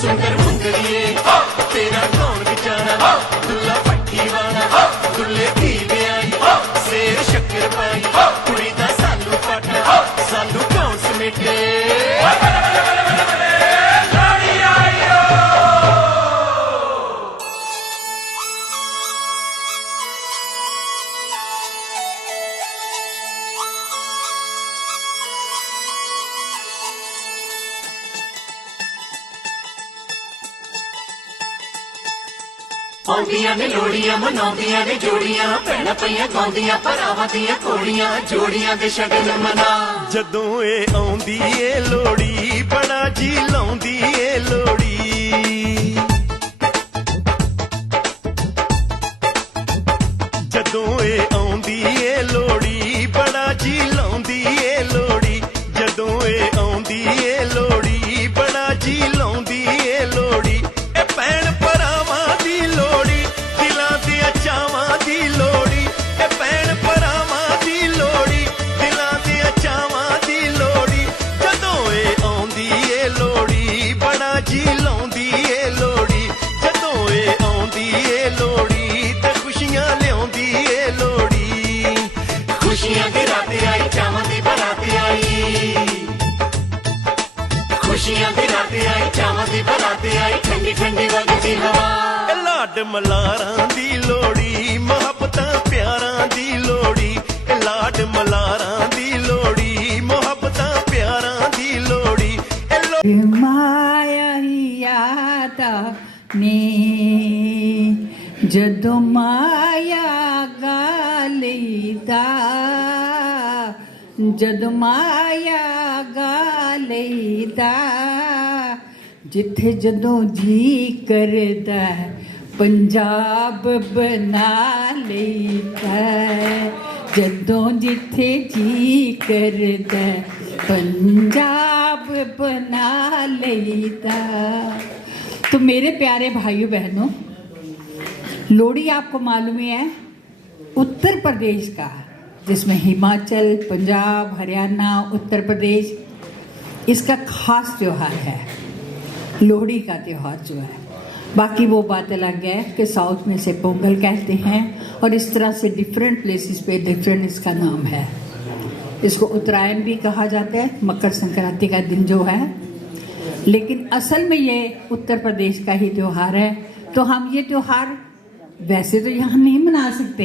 सुंदर मुंदरिए तेरा कौन बेचारा दुल्ला पट्टी वाला दुल्ले की आई शेर शक्कर पाई कुड़ी दा सालू पाटा सालू कौन समेटे आंदियां ने लोड़ियां मनाउंदियां ने जोड़ियां भैणां पईयां गाउंदियां भरावां दियां घोड़ियां जोड़ियां दे शगन मना जदों ए आउंदी ए लोड़ी बड़ा जी लाउंदी ए लोड़ी जदों ए आउंदी ए लोड़ी बड़ा जी लाउंदी ए लोड़ी जदों ए आउंदी ए लोड़ी बड़ा जी लाउंदी ए लोड़ी ए भैण भरावां दी लोड़ी दिलां दे चावां दी लोड़ी ए भैण भरावां दी लोड़ी दिलां दे चावां दी लोड़ी जदों ए आउंदी ए लोड़ी बड़ा जी लाउंदी ए लोड़ी जदों ए आउंदी ए लोड़ी ते खुशियां लियाउंदी ए लोड़ी खुशियां दी रात आई चावां दी बरात आई खुशियां दी रात आई चावां दी बरात आई ठंडी ठंडी वगदी हवा ए लाड मलारां दी लोड़ी मोहब्बतां प्यारां दी लोड़ी ए लाड मलारां दी लोड़ी मोहब्बतां प्यारां दी लोड़ी माया याद ने जदों माया गालीदा जदों माया गालीदा जिथे जदों जी करदा पंजाब बना लईदा जदों जिथे जी करदा पंजाब बना लईदा। तो मेरे प्यारे भाइयों बहनों, लोहड़ी आपको मालूम ही है उत्तर प्रदेश का, जिसमें हिमाचल, पंजाब, हरियाणा, उत्तर प्रदेश, इसका खास त्योहार है लोहड़ी का त्योहार जो है। बाकी वो बात अलग है कि साउथ में से पोंगल कहते हैं और इस तरह से डिफरेंट प्लेसेस पे डिफरेंट इसका नाम है। इसको उत्तरायण भी कहा जाता है, मकर संक्रांति का दिन जो है, लेकिन असल में ये उत्तर प्रदेश का ही त्योहार है। तो हम ये त्योहार वैसे तो यहाँ नहीं मना सकते,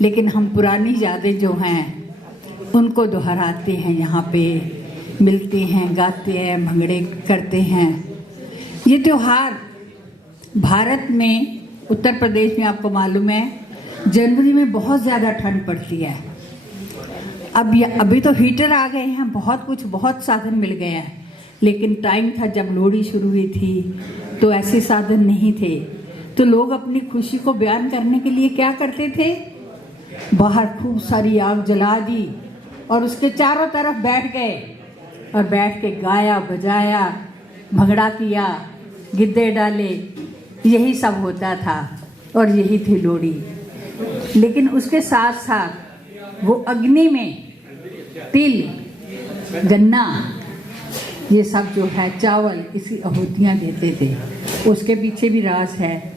लेकिन हम पुरानी यादें जो हैं उनको दोहराते हैं, यहाँ पे मिलते हैं, गाते हैं, भंगड़े करते हैं। ये त्योहार भारत में उत्तर प्रदेश में आपको मालूम है जनवरी में बहुत ज़्यादा ठंड पड़ती है। अभी तो हीटर आ गए हैं, बहुत साधन मिल गए हैं, लेकिन टाइम था जब लोहड़ी शुरू हुई थी तो ऐसे साधन नहीं थे। तो लोग अपनी खुशी को बयान करने के लिए क्या करते थे, बाहर खूब सारी आग जला दी और उसके चारों तरफ बैठ गए और बैठ के गाया बजाया, भंगड़ा किया, गिद्दे डाले, यही सब होता था और यही थी लोहड़ी। लेकिन उसके साथ साथ वो अग्नि में तिल, गन्ना, ये सब जो है चावल, इसकी आहुतियाँ देते थे। उसके पीछे भी राज है।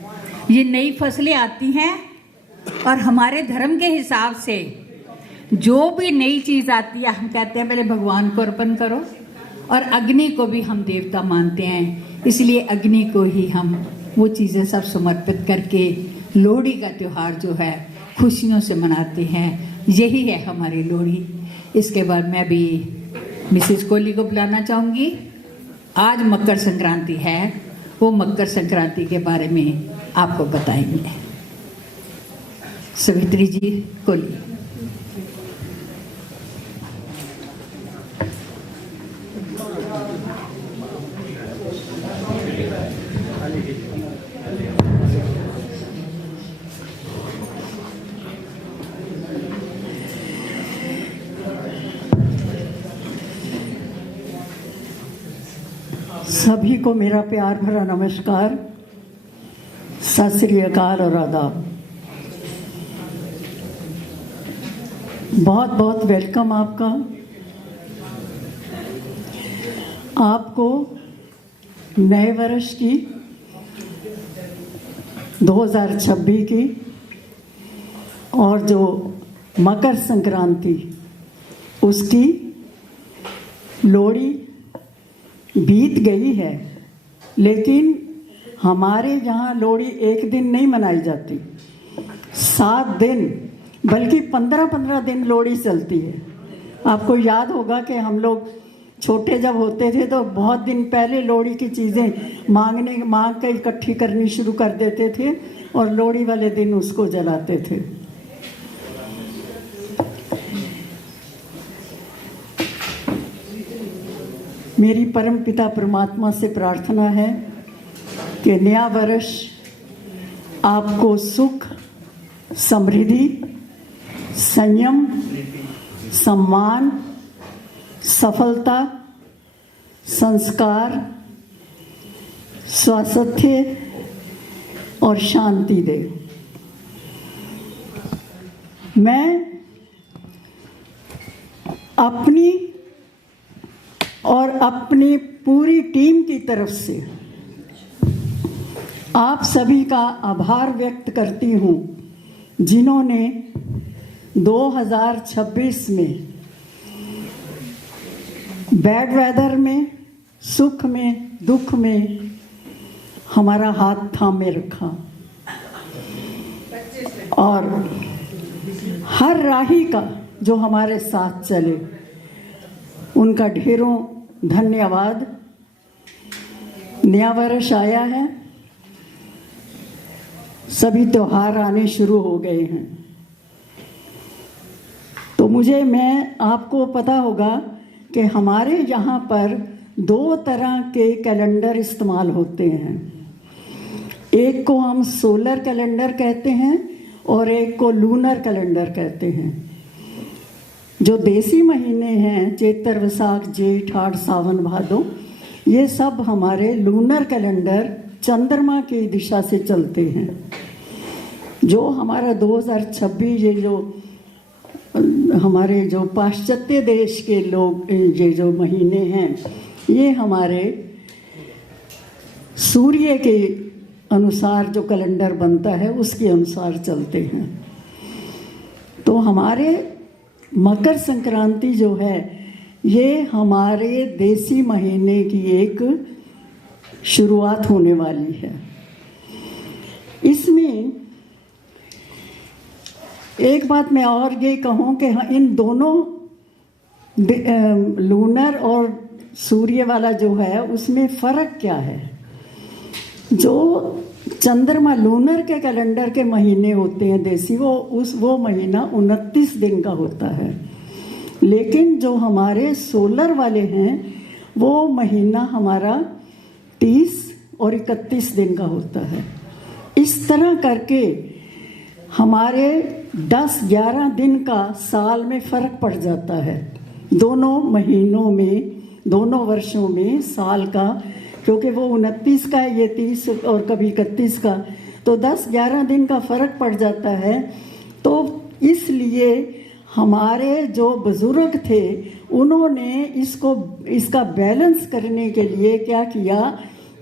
ये नई फसलें आती हैं और हमारे धर्म के हिसाब से जो भी नई चीज़ आती है हम कहते हैं पहले भगवान को अर्पण करो, और अग्नि को भी हम देवता मानते हैं, इसलिए अग्नि को ही हम वो चीज़ें सब समर्पित करके लोहड़ी का त्यौहार जो है खुशियों से मनाते हैं। यही है हमारी लोहड़ी। इसके बाद मैं भी मिसेस कोहली को बुलाना चाहूँगी। आज मकर संक्रांति है, वो मकर संक्रांति के बारे में आपको बताएंगे। सवित्री जी कोहली। सभी को मेरा प्यार भरा नमस्कार, सत श्री अकाल और आदाब। बहुत बहुत वेलकम आपका। आपको नए वर्ष की 2026 की और जो मकर संक्रांति उसकी लोहड़ी बीत गई है, लेकिन हमारे यहाँ लोहड़ी एक दिन नहीं मनाई जाती, 7 दिन बल्कि 15-15 दिन लोहड़ी चलती है। आपको याद होगा कि हम लोग छोटे जब होते थे तो बहुत दिन पहले लोहड़ी की चीज़ें मांग के इकट्ठी करनी शुरू कर देते थे और लोहड़ी वाले दिन उसको जलाते थे। मेरी परम पिता परमात्मा से प्रार्थना है कि नया वर्ष आपको सुख, समृद्धि, संयम, सम्मान, सफलता, संस्कार, स्वास्थ्य और शांति दे। मैं अपनी और अपनी पूरी टीम की तरफ से आप सभी का आभार व्यक्त करती हूँ, जिन्होंने 2026 में बैड वेदर में, सुख में, दुख में हमारा हाथ थामे रखा और हर राही का जो हमारे साथ चले उनका ढेरों धन्यवाद। नया वर्ष आया है, सभी त्योहार आने शुरू हो गए हैं, तो मैं आपको पता होगा कि हमारे यहाँ पर 2 तरह के कैलेंडर इस्तेमाल होते हैं। एक को हम सोलर कैलेंडर कहते हैं और एक को लूनर कैलेंडर कहते हैं। जो देसी महीने हैं चैत्र, वैसाख, जेठ, हाड़, सावन, भादो, ये सब हमारे लूनर कैलेंडर चंद्रमा की दिशा से चलते हैं। जो हमारा 2026 ये जो हमारे जो पाश्चात्य देश के लोग ये जो महीने हैं ये हमारे सूर्य के अनुसार जो कैलेंडर बनता है उसके अनुसार चलते हैं। तो हमारे मकर संक्रांति जो है ये हमारे देसी महीने की एक शुरुआत होने वाली है। इसमें एक बात मैं और ये कहूँ कि इन दोनों लूनर और सूर्य वाला जो है उसमें फ़र्क क्या है। जो चंद्रमा लूनर के कैलेंडर के महीने होते हैं देसी, वो महीना 29 दिन का होता है, लेकिन जो हमारे सोलर वाले हैं वो महीना हमारा 30 और 31 दिन का होता है। इस तरह करके हमारे 10-11 दिन का साल में फ़र्क पड़ जाता है, दोनों महीनों में, दोनों वर्षों में साल का, क्योंकि वो 29 का है, ये 30 और कभी 31 का, तो 10-11 दिन का फ़र्क पड़ जाता है। तो इसलिए हमारे जो बुज़ुर्ग थे उन्होंने इसका बैलेंस करने के लिए क्या किया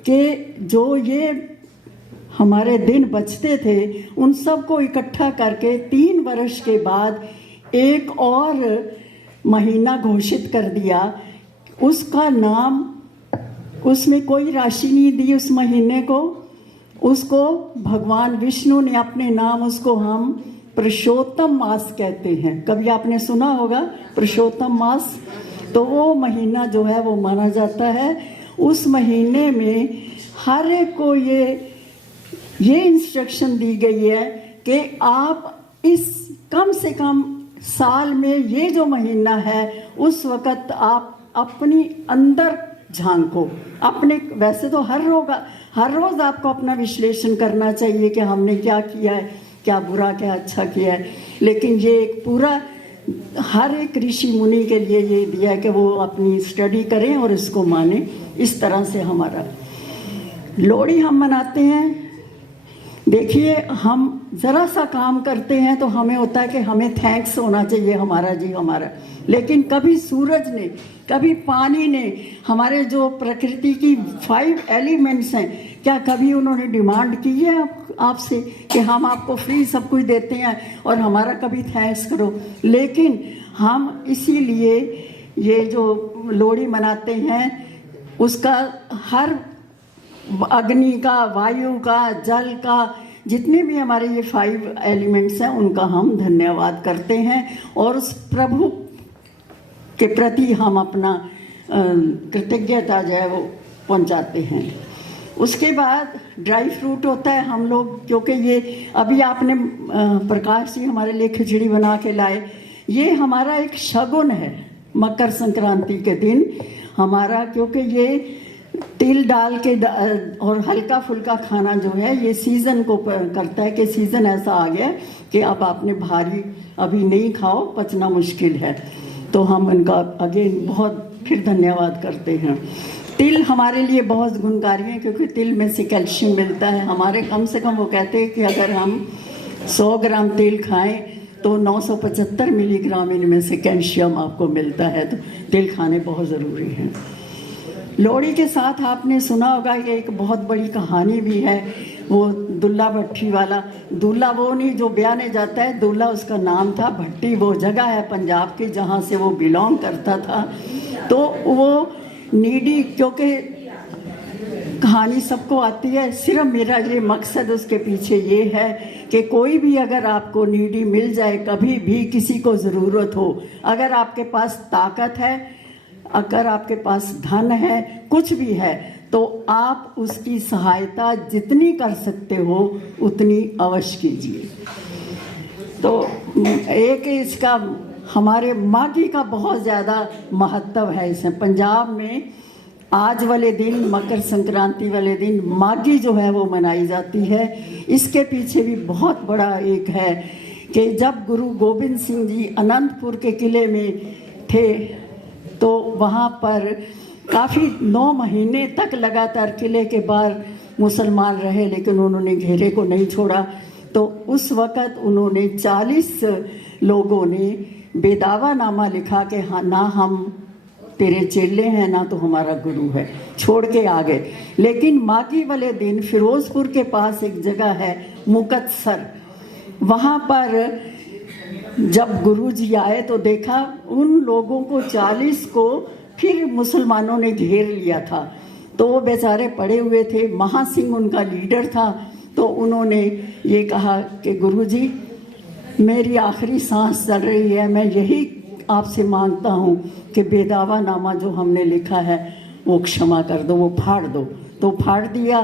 कि जो ये हमारे दिन बचते थे उन सबको इकट्ठा करके 3 वर्ष के बाद एक और महीना घोषित कर दिया। उसका नाम, उसमें कोई राशि नहीं दी उस महीने को, उसको भगवान विष्णु ने अपने नाम, उसको हम पुरुषोत्तम मास कहते हैं। कभी आपने सुना होगा पुरुषोत्तम मास? तो वो महीना जो है वो माना जाता है। उस महीने में हर एक को ये इंस्ट्रक्शन दी गई है कि आप इस कम से कम साल में ये जो महीना है उस वक़्त आप अपनी अंदर झांको। अपने वैसे तो हर रोज़ आपको अपना विश्लेषण करना चाहिए कि हमने क्या किया है, क्या बुरा, क्या अच्छा किया है, लेकिन ये एक पूरा हर एक ऋषि मुनि के लिए ये दिया है कि वो अपनी स्टडी करें और इसको माने। इस तरह से हमारा लोहड़ी हम मनाते हैं। देखिए, हम ज़रा सा काम करते हैं तो हमें होता है कि हमें थैंक्स होना चाहिए, हमारा जी हमारा। लेकिन कभी सूरज ने, कभी पानी ने, हमारे जो प्रकृति की 5 एलिमेंट्स हैं, क्या कभी उन्होंने डिमांड की है आपसे कि हम आपको फ्री सब कुछ देते हैं और हमारा कभी थैंक्स करो? लेकिन हम इसीलिए ये जो लोहड़ी मनाते हैं, उसका हर अग्नि का, वायु का, जल का, जितने भी हमारे ये 5 एलिमेंट्स हैं, उनका हम धन्यवाद करते हैं और उस प्रभु के प्रति हम अपना कृतज्ञता जो है वो पहुंचाते हैं। उसके बाद ड्राई फ्रूट होता है। हम लोग, क्योंकि ये अभी आपने प्रकाश जी हमारे लिए खिचड़ी बना के लाए, ये हमारा एक शगुन है मकर संक्रांति के दिन हमारा, क्योंकि ये तिल डाल के और हल्का फुल्का खाना जो है, ये सीज़न को करता है कि सीज़न ऐसा आ गया कि अब आपने भारी अभी नहीं खाओ, पचना मुश्किल है। तो हम इनका अगेन बहुत फिर धन्यवाद करते हैं। तिल हमारे लिए बहुत गुणकारी है, क्योंकि तिल में से कैल्शियम मिलता है। हमारे कम से कम वो कहते हैं कि अगर हम 100 ग्राम तिल खाएं तो 975 मिलीग्राम इनमें से कैल्शियम आपको मिलता है। तो तिल खाने बहुत ज़रूरी हैं। लोहड़ी के साथ आपने सुना होगा कि एक बहुत बड़ी कहानी भी है, वो दुल्ला भट्टी वाला। दूल्हा वो नहीं जो ब्याहने जाता है, दूल्हा उसका नाम था। भट्टी वो जगह है पंजाब की जहाँ से वो बिलोंग करता था। तो वो नीडी, क्योंकि कहानी सबको आती है, सिर्फ मेरा ये मकसद उसके पीछे ये है कि कोई भी अगर आपको नीडी मिल जाए, कभी भी किसी को ज़रूरत हो, अगर आपके पास ताकत है, अगर आपके पास धन है, कुछ भी है, तो आप उसकी सहायता जितनी कर सकते हो उतनी अवश्य कीजिए। तो एक इसका हमारे माघी का बहुत ज़्यादा महत्व है। इसमें पंजाब में आज वाले दिन, मकर संक्रांति वाले दिन माघी जो है वो मनाई जाती है। इसके पीछे भी बहुत बड़ा एक है कि जब गुरु गोबिंद सिंह जी अनंतपुर के किले में थे, तो वहाँ पर काफ़ी 9 महीने तक लगातार किले के बाहर मुसलमान रहे, लेकिन उन्होंने घेरे को नहीं छोड़ा। तो उस वक़्त उन्होंने 40 लोगों ने बेदावानामा लिखा कि हाँ, ना हम तेरे चेले हैं, ना तो हमारा गुरु है, छोड़ के आ गए। लेकिन माघी वाले दिन फिरोजपुर के पास एक जगह है मुकत्सर, वहाँ पर जब गुरुजी आए तो देखा उन लोगों को 40 को फिर मुसलमानों ने घेर लिया था। तो वो बेचारे पड़े हुए थे। महासिंह उनका लीडर था। तो उन्होंने ये कहा कि गुरुजी, मेरी आखिरी सांस चल रही है, मैं यही आपसे मांगता हूँ कि बेदावानामा जो हमने लिखा है वो क्षमा कर दो, वो फाड़ दो। तो फाड़ दिया।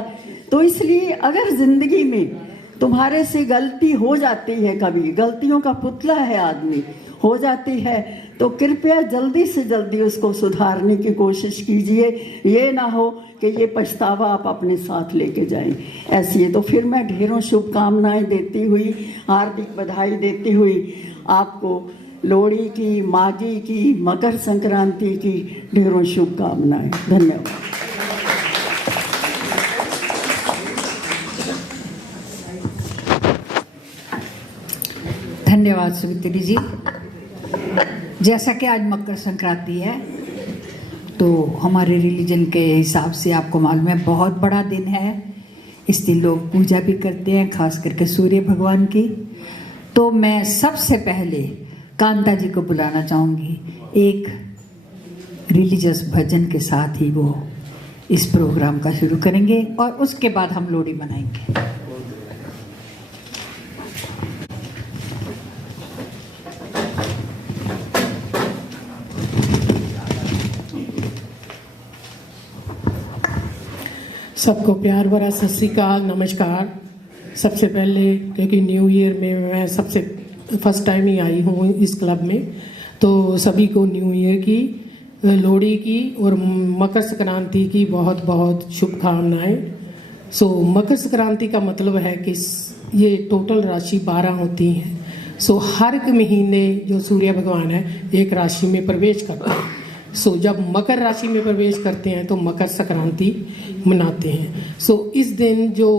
तो इसलिए अगर ज़िंदगी में तुम्हारे से गलती हो जाती है, कभी गलतियों का पुतला है आदमी, हो जाती है, तो कृपया जल्दी से जल्दी उसको सुधारने की कोशिश कीजिए। ये ना हो कि ये पछतावा आप अपने साथ लेके जाएं। ऐसी है। तो फिर मैं ढेरों शुभकामनाएं देती हुई, हार्दिक बधाई देती हुई आपको लोहड़ी की, माघी की, मकर संक्रांति की ढेरों शुभकामनाएं। धन्यवाद। धन्यवाद सुमित्री जी। जैसा कि आज मकर संक्रांति है, तो हमारे रिलीजन के हिसाब से आपको मालूम है बहुत बड़ा दिन है। इस दिन लोग पूजा भी करते हैं, खास करके सूर्य भगवान की। तो मैं सबसे पहले कांता जी को बुलाना चाहूँगी, एक रिलीजियस भजन के साथ ही वो इस प्रोग्राम का शुरू करेंगे और उसके बाद हम लोहड़ी मनाएंगे। सबको प्यार भरा सत श्री अकाल, नमस्कार। सबसे पहले, क्योंकि न्यू ईयर में मैं सबसे फर्स्ट टाइम ही आई हूँ इस क्लब में, तो सभी को न्यू ईयर की, लोहड़ी की और मकर संक्रांति की बहुत बहुत शुभकामनाएं। सो मकर संक्रांति का मतलब है कि ये टोटल राशि 12 होती हैं। सो हर एक महीने जो सूर्य भगवान है एक राशि में प्रवेश करता है। सो जब मकर राशि में प्रवेश करते हैं तो मकर संक्रांति मनाते हैं। सो इस दिन जो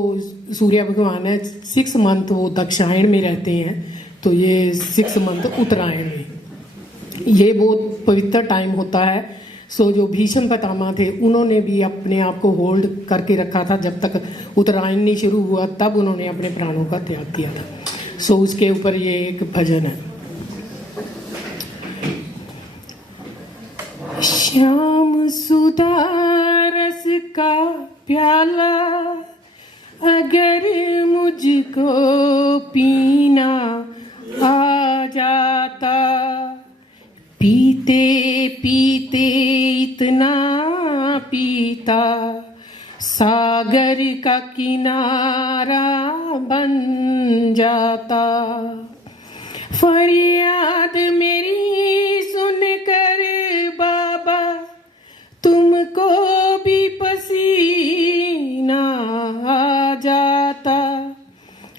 सूर्य भगवान है 6 मंथ वो दक्षिणायन में रहते हैं, तो ये 6 मंथ उत्तरायण में, ये बहुत पवित्र टाइम होता है। सो जो भीष्म पितामह थे उन्होंने भी अपने आप को होल्ड करके रखा था, जब तक उत्तरायण नहीं शुरू हुआ तब उन्होंने अपने प्राणों का त्याग किया था। सो उसके ऊपर ये एक भजन है। श्याम सुधा रस का प्याला अगर मुझको पीना आ जाता, पीते पीते इतना पीता सागर का किनारा बन जाता। फरियाद मेरी सुनकर बाबा तुमको भी पसीना आ जाता,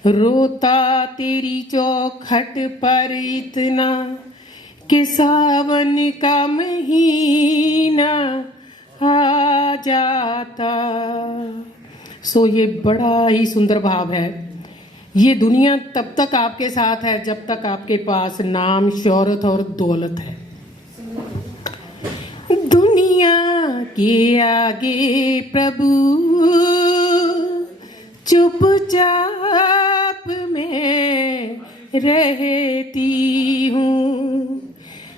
रोता तेरी चौखट पर इतना कि सावन का महीना आ जाता। सो ये बड़ा ही सुंदर भाव है। ये दुनिया तब तक आपके साथ है जब तक आपके पास नाम, शोहरत और दौलत है। दुनिया के आगे प्रभु चुपचाप में रहती हूँ,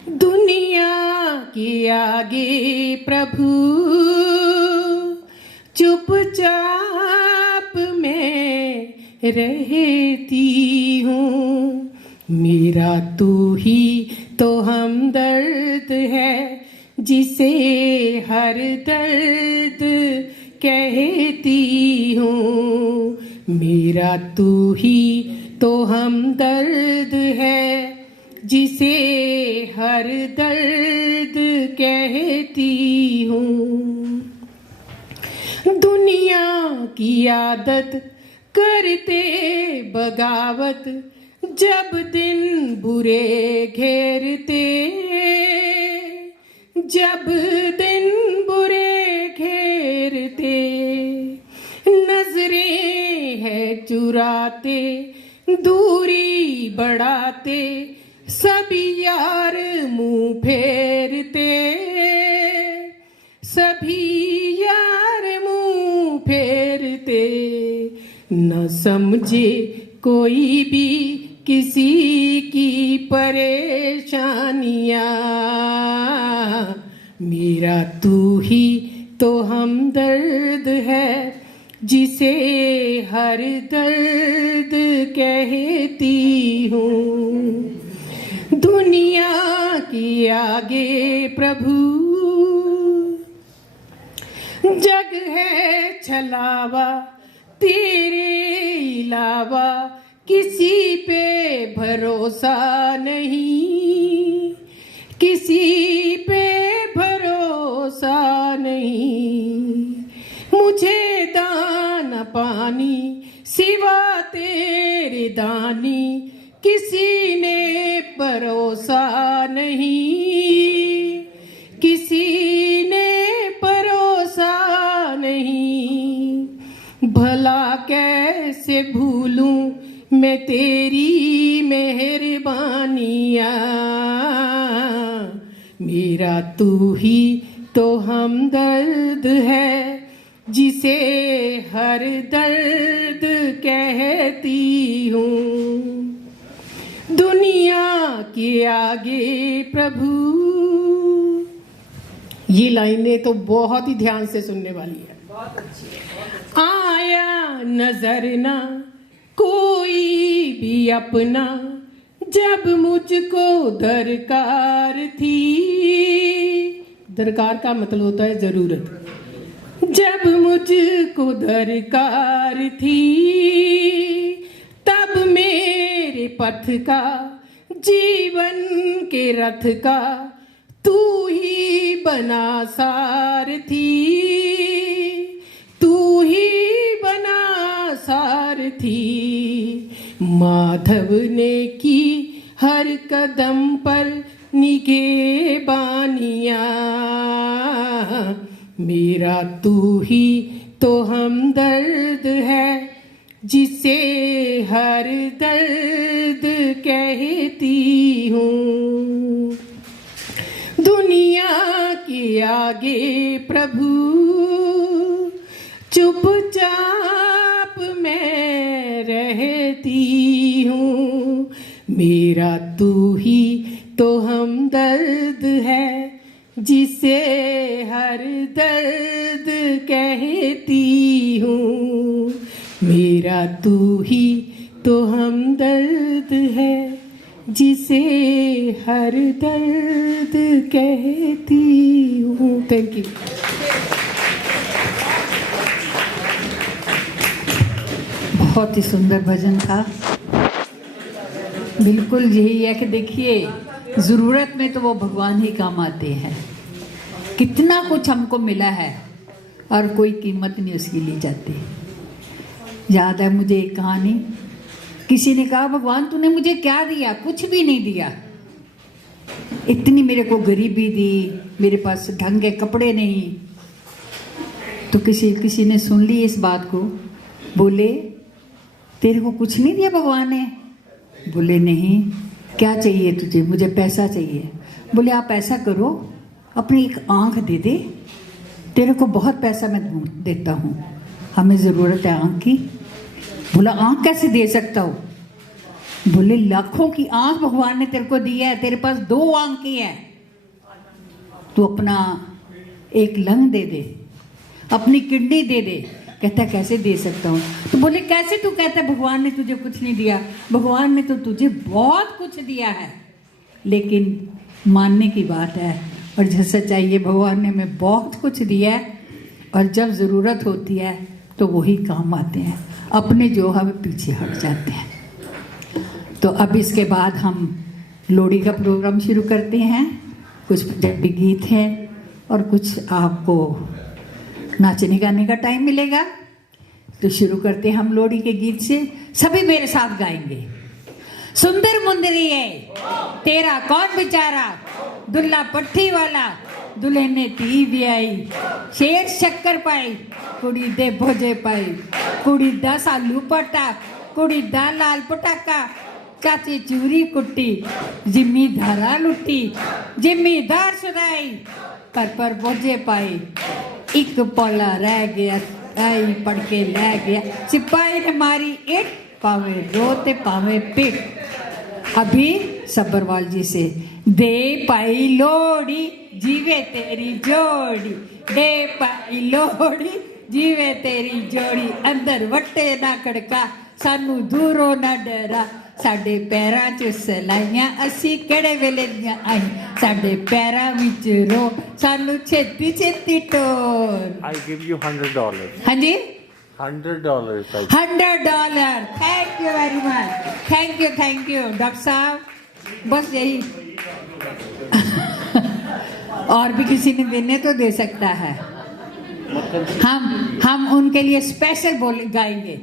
दुनिया के आगे प्रभु चुपचाप में रहती हूँ। मेरा तू ही तो हमदर्द है जिसे हर दर्द कहती हूँ। मेरा तू ही तो हमदर्द है जिसे हर दर्द कहती हूँ। दुनिया की आदत करते बगावत जब दिन बुरे घेरते, जब दिन बुरे घेरते, नजरें है चुराते दूरी बढ़ाते, सभी यार मुंह फेरते, सभी यार मुंह फेरते, न समझे कोई भी किसी की परेशानियां। मेरा तू ही तो हमदर्द है जिसे हर दर्द कहती हूँ। दुनिया के आगे प्रभु जग है छलावा, तेरे अलावा किसी पे भरोसा नहीं, किसी पे भरोसा नहीं। मुझे दाना पानी सिवा तेरे दानी किसी ने परोसा नहीं, किसी ने परोसा नहीं। भला कैसे भूलूं मैं तेरी मेहरबानियां। मेरा तू ही तो हमदर्द है जिसे हर दर्द कहती हूँ। दुनिया के आगे प्रभु, ये लाइनें तो बहुत ही ध्यान से सुनने वाली है। आया नजर ना कोई भी अपना जब मुझको दरकार थी, दरकार का मतलब होता है जरूरत। जब मुझको दरकार थी तब मेरे पथ का, जीवन के रथ का तू ही बना सारथी, तू ही बना सारथी। माधव ने की हर कदम पर निगहबानियां। मेरा तू ही तो हमदर्द है, जिसे हर दर्द कहती हूँ। दुनिया के आगे प्रभु चुपचाप मैं रहती हूँ। मेरा तू ही तो हमदर्द है, जिसे हर दर्द कहती हूँ। मेरा तू ही तो हमदर्द है, जिसे हर दर्द कहती हूँ। Thank you. बहुत ही सुंदर भजन था। बिल्कुल यही है कि देखिए, ज़रूरत में तो वो भगवान ही काम आते हैं। कितना कुछ हमको मिला है और कोई कीमत नहीं उसकी ली जाती। याद है मुझे एक कहानी, किसी ने कहा भगवान तूने मुझे क्या दिया? कुछ भी नहीं दिया। इतनी मेरे को गरीबी दी, मेरे पास ढंग के कपड़े नहीं। तो किसी ने सुन ली इस बात को, बोले तेरे को कुछ नहीं दिया भगवान ने? बोले नहीं। क्या चाहिए तुझे? मुझे पैसा चाहिए। बोले आप ऐसा करो, अपनी एक आंख दे दे, तेरे को बहुत पैसा मैं देता हूँ, हमें ज़रूरत है आंख की। बोला आंख कैसे दे सकता हूँ? बोले लाखों की आंख भगवान ने तेरे को दी है, तेरे पास 2 आंख की है, तू अपना एक लंग दे दे, अपनी किडनी दे दे। कहता कैसे दे सकता हूँ? तो बोले कैसे तू कहता है भगवान ने तुझे कुछ नहीं दिया? भगवान ने तो तुझे बहुत कुछ दिया है, लेकिन मानने की बात है और जैसा चाहिए। भगवान ने हमें बहुत कुछ दिया है और जब ज़रूरत होती है तो वही काम आते हैं, अपने जो हमें पीछे हट जाते हैं। तो अब इसके बाद हम लोहड़ी का प्रोग्राम शुरू करते हैं। कुछ पंजाबी गीत हैं और कुछ आपको नाचने गाने का टाइम मिलेगा। तो शुरू करते हैं हम लोहड़ी के गीत से। सभी मेरे साथ गाएंगे। सुंदर मुंदरी है तेरा कौन बेचारा, दुल्ला पट्टी वाला दुल्हे ने धी ब्याई, शेर शक्कर पाई कुड़ी दे भोजे पाई, कुड़ी दा सालू पटा कुड़ी दा लाल पटाका, चाची चूरी कुट्टी जिम्मीदारा लुट्टी, जिम्मीदार सुनाई पर भोजे पाई, एक पौला रह गया आई पढ़ के ले गया, सिपाही ने मारी इट पावे रोते पावे पिट। अभी सब्बरवाल जी से दे पाई लोड़ी जीवे तेरी जोड़ी, दे पाई लोड़ी जीवे तेरी जोड़ी, अंदर वट्टे ना खड़का सानू दूरों ना डरा, साडे पैरां च सलाइयां असी केड़े वेले दियां आई, साडे पैरां विच रो सानू छेती छेती टोर। I give you $100. हाँ जी $100. $100। Thank you very much, thank you doctor साहब। बस यही और भी किसी ने देने तो दे सकता है। हम उनके लिए स्पेशल बोल गाएंगे।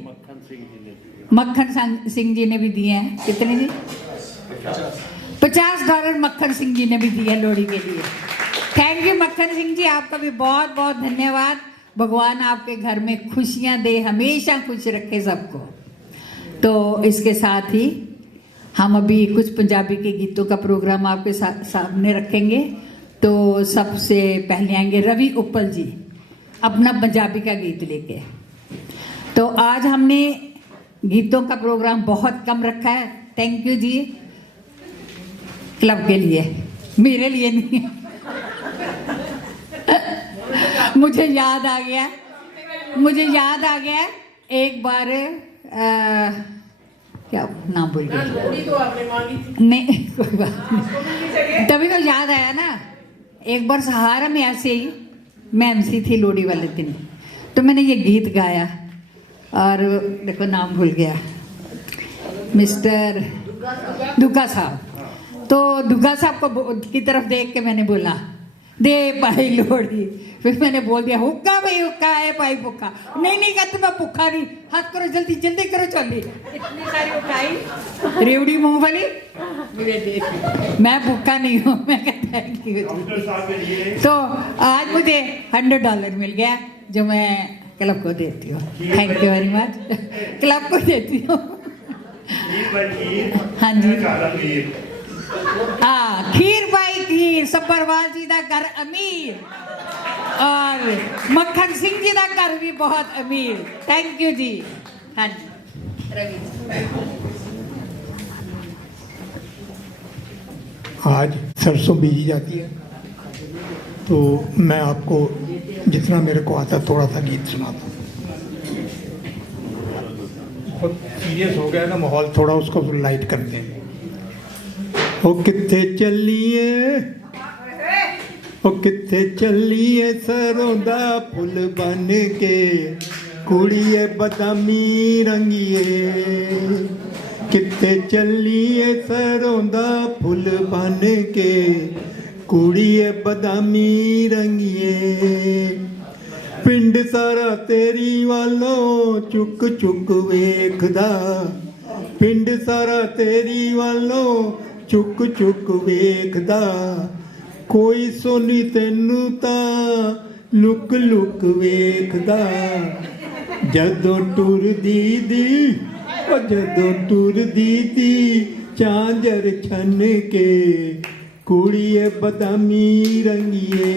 मक्खन सिंह जी ने भी दिए हैं। कितने जी? $50 मक्खन सिंह जी ने भी दिया लोहड़ी के लिए। थैंक यू मक्खन सिंह जी, आपका भी बहुत बहुत धन्यवाद। भगवान आपके घर में खुशियां दे, हमेशा खुश रखे सबको। तो इसके साथ ही हम अभी कुछ पंजाबी के गीतों का प्रोग्राम आपके सामने रखेंगे। तो सबसे पहले आएंगे रवि उपल जी अपना पंजाबी का गीत लेके। तो आज हमने गीतों का प्रोग्राम बहुत कम रखा है। थैंक यू जी, क्लब के लिए, मेरे लिए नहीं। मुझे याद आ गया एक बार क्या नाम भूल गई, नहीं कोई बात नहीं, तभी तो याद आया ना। एक बार सहारा में ऐसे ही मैं एमसी थी लोहड़ी वाले दिन, तो मैंने ये गीत गाया और देखो नाम भूल गया, मिस्टर दुग्गा साहब। तो दुग्गा साहब को की तरफ देख के मैंने बोला दे भाई लोड़ी। फिर मैंने बोल दिया हुक्का भाई हुक्का है भाई भुक्का। नहीं नहीं कहते मैं भुक्खा नहीं, हाथ करो जल्दी जल्दी करो चली। इतनी सारी उठाई रेवड़ी मूंगफली, मैं भुक्का नहीं हूँ। मैं कहता है तो आज मुझे $100 मिल गया जो मैं क्लब को देती हूँ। Thank you very much, club को देती हूँ। हाँ जी हाँ, खीर भाई खीर, सब्बरवाल जी का घर अमीर और मक्खन सिंह जी का घर भी बहुत अमीर। थैंक यू जी। हाँ जी रवि। आज सरसों बीजी जाती है तो मैं आपको जितना मेरे को आता थोड़ा सा गीत सुनाता हूँ। बहुत सीरियस हो गया ना माहौल, थोड़ा उसको लाइट करते हैं। ओ किथे चलिए, ओ किथे चलिए सरों दा फुल बन के, कुड़िए बदामी रंगिए। किथे चलिए सरों दा फुल बन के, कुड़िए बदामी रंगिए। पिंड सारा तेरी वालों चुक चुक वेखदा, पिंड सारा तेरी वालों चुक चुक वेखदा। कोई सोनी तेनू तां लुक लुक वेखदा। जदों टुरदी दी, ओ जदों टुरदी दी झांझर छन के, कुड़िए बदामी रंगिए।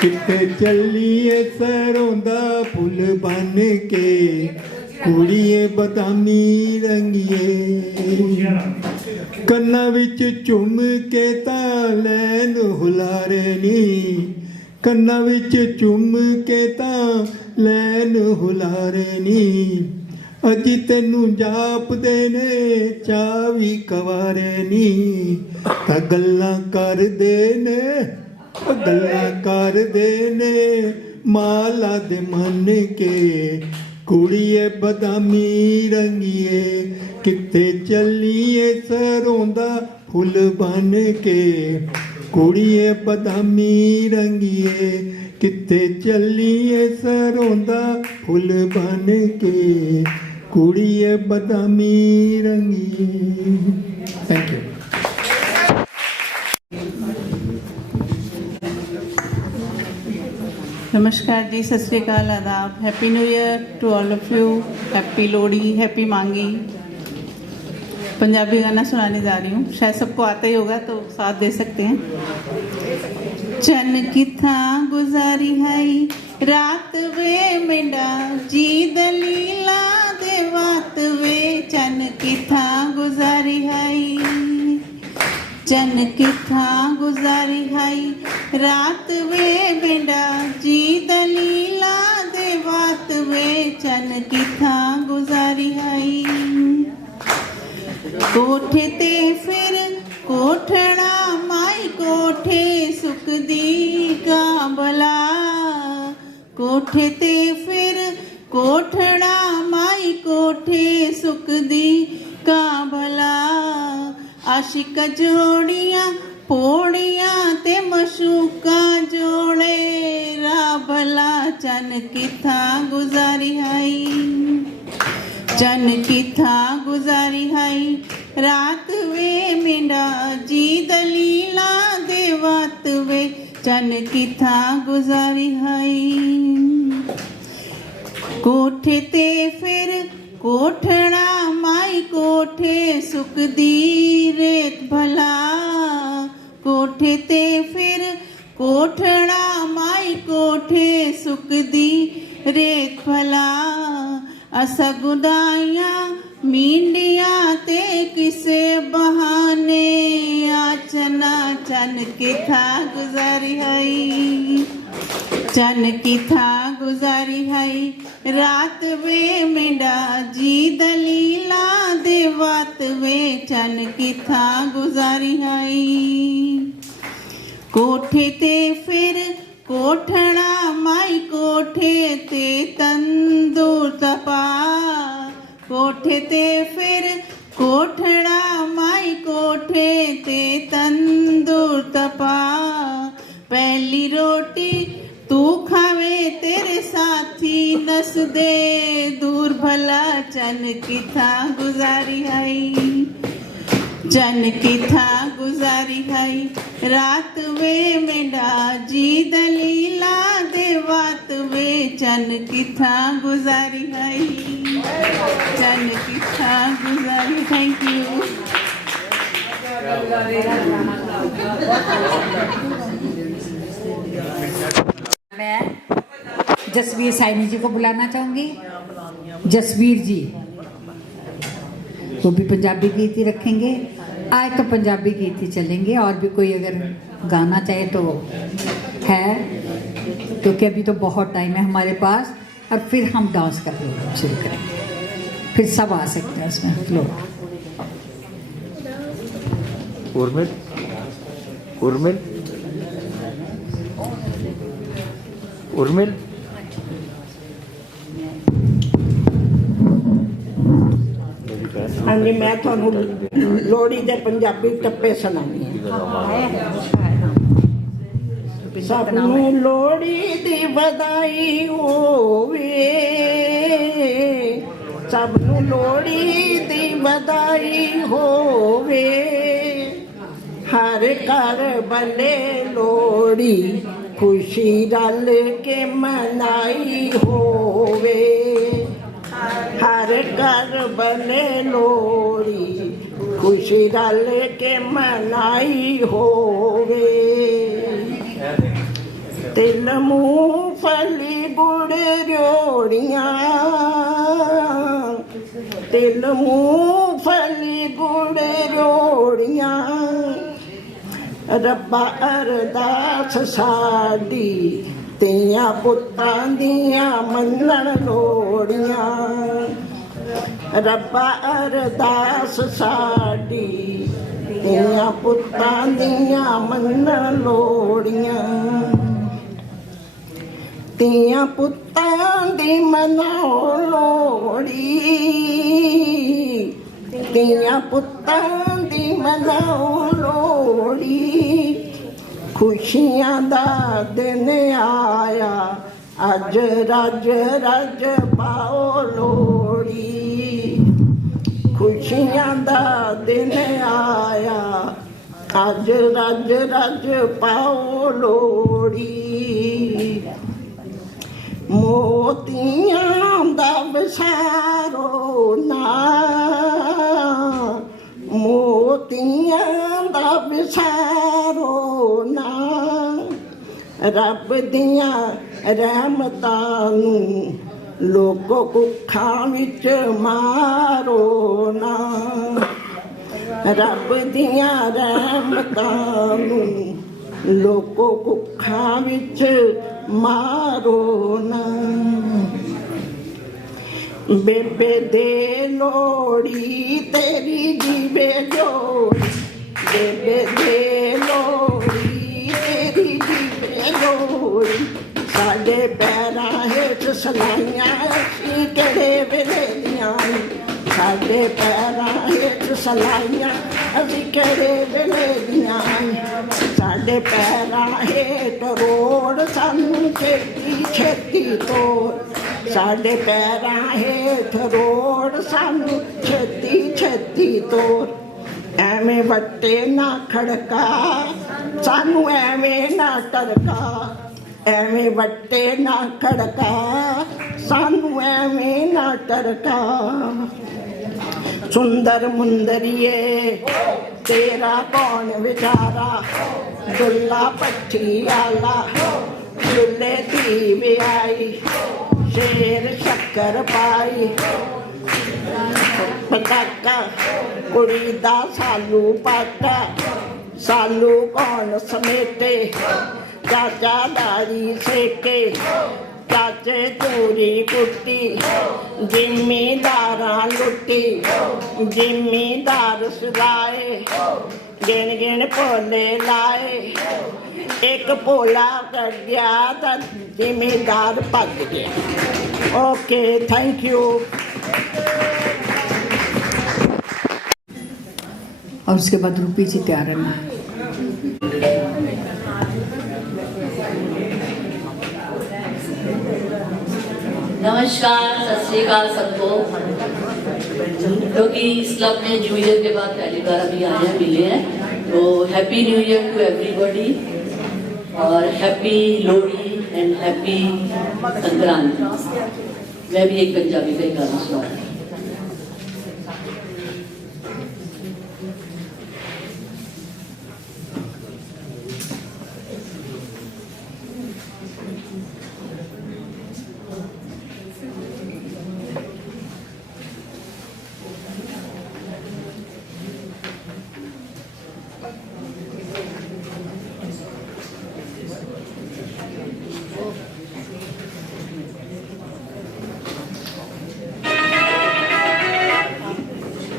किते चलिए सरों दा फुल बन के, कुड़िए बदामी रंगिए। कन्ना विच झुम के तां लैन हुलारे नी, कन्ना विच झुम के तां लैन हुलारे नी। अजी तेनू जापदे ने चावी कवारे नी, तां गल्लां करदे ने, गल्लां करदे ने माला दे मन के, कुड़िए बदामी रंगिए। किथे चलिए सरों दा फुल बन के, कुड़िए बदामी रंगिए। किथे चलिए सरों दा फुल बन के, कुड़िए बदामी रंगिए। Thank you. नमस्कार जी, सत श्री अकाल, आदाब। Happy new year to all of you. Happy Lohri, happy Maghi. Punjabi गाना सुनाने जा रही हूँ, शायद सबको आता ही होगा तो साथ दे सकते हैं। चन किथा गुजारी हाई रात वे मेंढा जी दलीला दे वात वे। चन किथा गुजारी हाई, चन किथा गुजारी हाई रात वे मेंढा जी दलीला दे वात वे। चन किथा गुजारी हाई। कोठे ते फिर कोठड़ा माई कोठे सुखदी का भला। कोठे ते फिर कोठड़ा माई कोठे सुखदी का भला। आशिक जोड़ियां पोड़ियां ते मशूका जोड़े रा भला। चन किथा गुजारी हाई, चन किथा गुजारी हाई रात वे मेंढा जी दलीला दे वात वे। चन किथा गुजारी हाई। कोठे ते फिर कोठड़ा माई कोठे सुखदी रेत भला। कोठे ते फिर कोठड़ा माई कोठे सुखदी रेत भला। असा गुदाइयां मींडियां ते किसे बहाने आचना। चन किथा गुजारी हाई, चन किथा गुजारी हाई रात वे मेंढा जी दलीला दे वात वे। चन किथा गुजारी हाई। कोठे ते फिर कोठड़ा माई कोठे ते तंदूर तपा। कोठे ते फिर कोठड़ा माई कोठे ते तंदूर तपा। पहली रोटी तू खावे तेरे साथी नस दे दूर भला चन की था गुजारी आई चन की था गुजारी हाई रात वे मेरा जी दलीला दे बात वे चन की था गुजारी हाई चन की था गुजारी। Thank you. मैं जसवीर साइनी जी को बुलाना चाहूंगी। जसवीर जी वो भी पंजाबी गीत ही रखेंगे। आज तो पंजाबी गीत ही चलेंगे, और भी कोई अगर गाना चाहे तो है, क्योंकि अभी तो बहुत टाइम है हमारे पास, और फिर हम डांस का प्रोग्राम शुरू करेंगे, फिर सब आ सकते हैं उसमें फ्लो। उर्मिल उर्मिल उर्मिल हाँ जी, मैं थानू लोहड़ी दे पंजाबी टप्पे सुनानी सब नूं लोहड़ी दी बधाई होवे सब नूं लोहड़ी दी बधाई होवे हर घर बने लोहड़ी खुशी रल के मनाई होवे हर घर बने लोहड़ी खुशी रल के मनाई होवे तिल मूंगफली गुड़ रियोड़ियां तिल मूंगफली गुड़ रियोड़ियां रब्बा अरदास साडी तियां पुत्तां दियां मन्नण लोड़ियां रब्बा अरदास साडी तियां पुत्तां दियां मन्नण लोड़ियां तियां पुत्तां दी मनाओ लोड़ी तियां पुत्तां दी मनाओ लोड़ी खुशियां दा दिन आया अज रज रज पाओ लोड़ी खुशियां दा दिन आया अज रज रज पाओ लोड़ी मोतियां दा बसारो ना मोतियां दा बसारो ना रब दियां रहमतां नूं लोको कुखां विच मारो ना रब दियां रहमतां नूं लोको कुखां विच मारो ना बेबे दे लोड़ी तेरी जीवे जोड़ी बेबे दे लोड़ी तेरी जीवे जोड़ी साडे पैरां हेठ सलाइयां असीं किहड़े वेले दियां साडे पैरां हेठ सलाइयां असीं किहड़े वेले दियां साडे पैरां हेठ रोड़ सानू छेती छेती तोड़ साडे पैरां हेठ रोड़ सानू छेती छेती तोड़ एवें वट्टे ना खड़का सानू एवें ना टरका एवें वट्टे ना खड़का सानू एवें ना टरका सुंदर मुंदरिए तेरा कौन विचारा दुल्ला पट्टी आला दुल्ले धी ब्याई शेर शक्कर पाई पटाका कुड़ी दा सालू पाटा सालू कौन समेटे चाचा दाड़ी सेके चाचे चूरी कुट्टी जिमीदारां लुट्टी जिमीदार सलाए गिन गिन भोले लाए एक भोला कर गया तो जिमीदार भज गया। Okay thank you. और उसके बाद रूपी जी तैयार रहना। नमस्कार, सत श्री अकाल सबको। क्योंकि इस क्लब में न्यू ईयर के बाद पहली बार अभी आए हैं, मिले हैं, तो happy new year to everybody और happy Lohri and happy Sankranti. मैं भी एक पंजाबी का ही गाना सुना।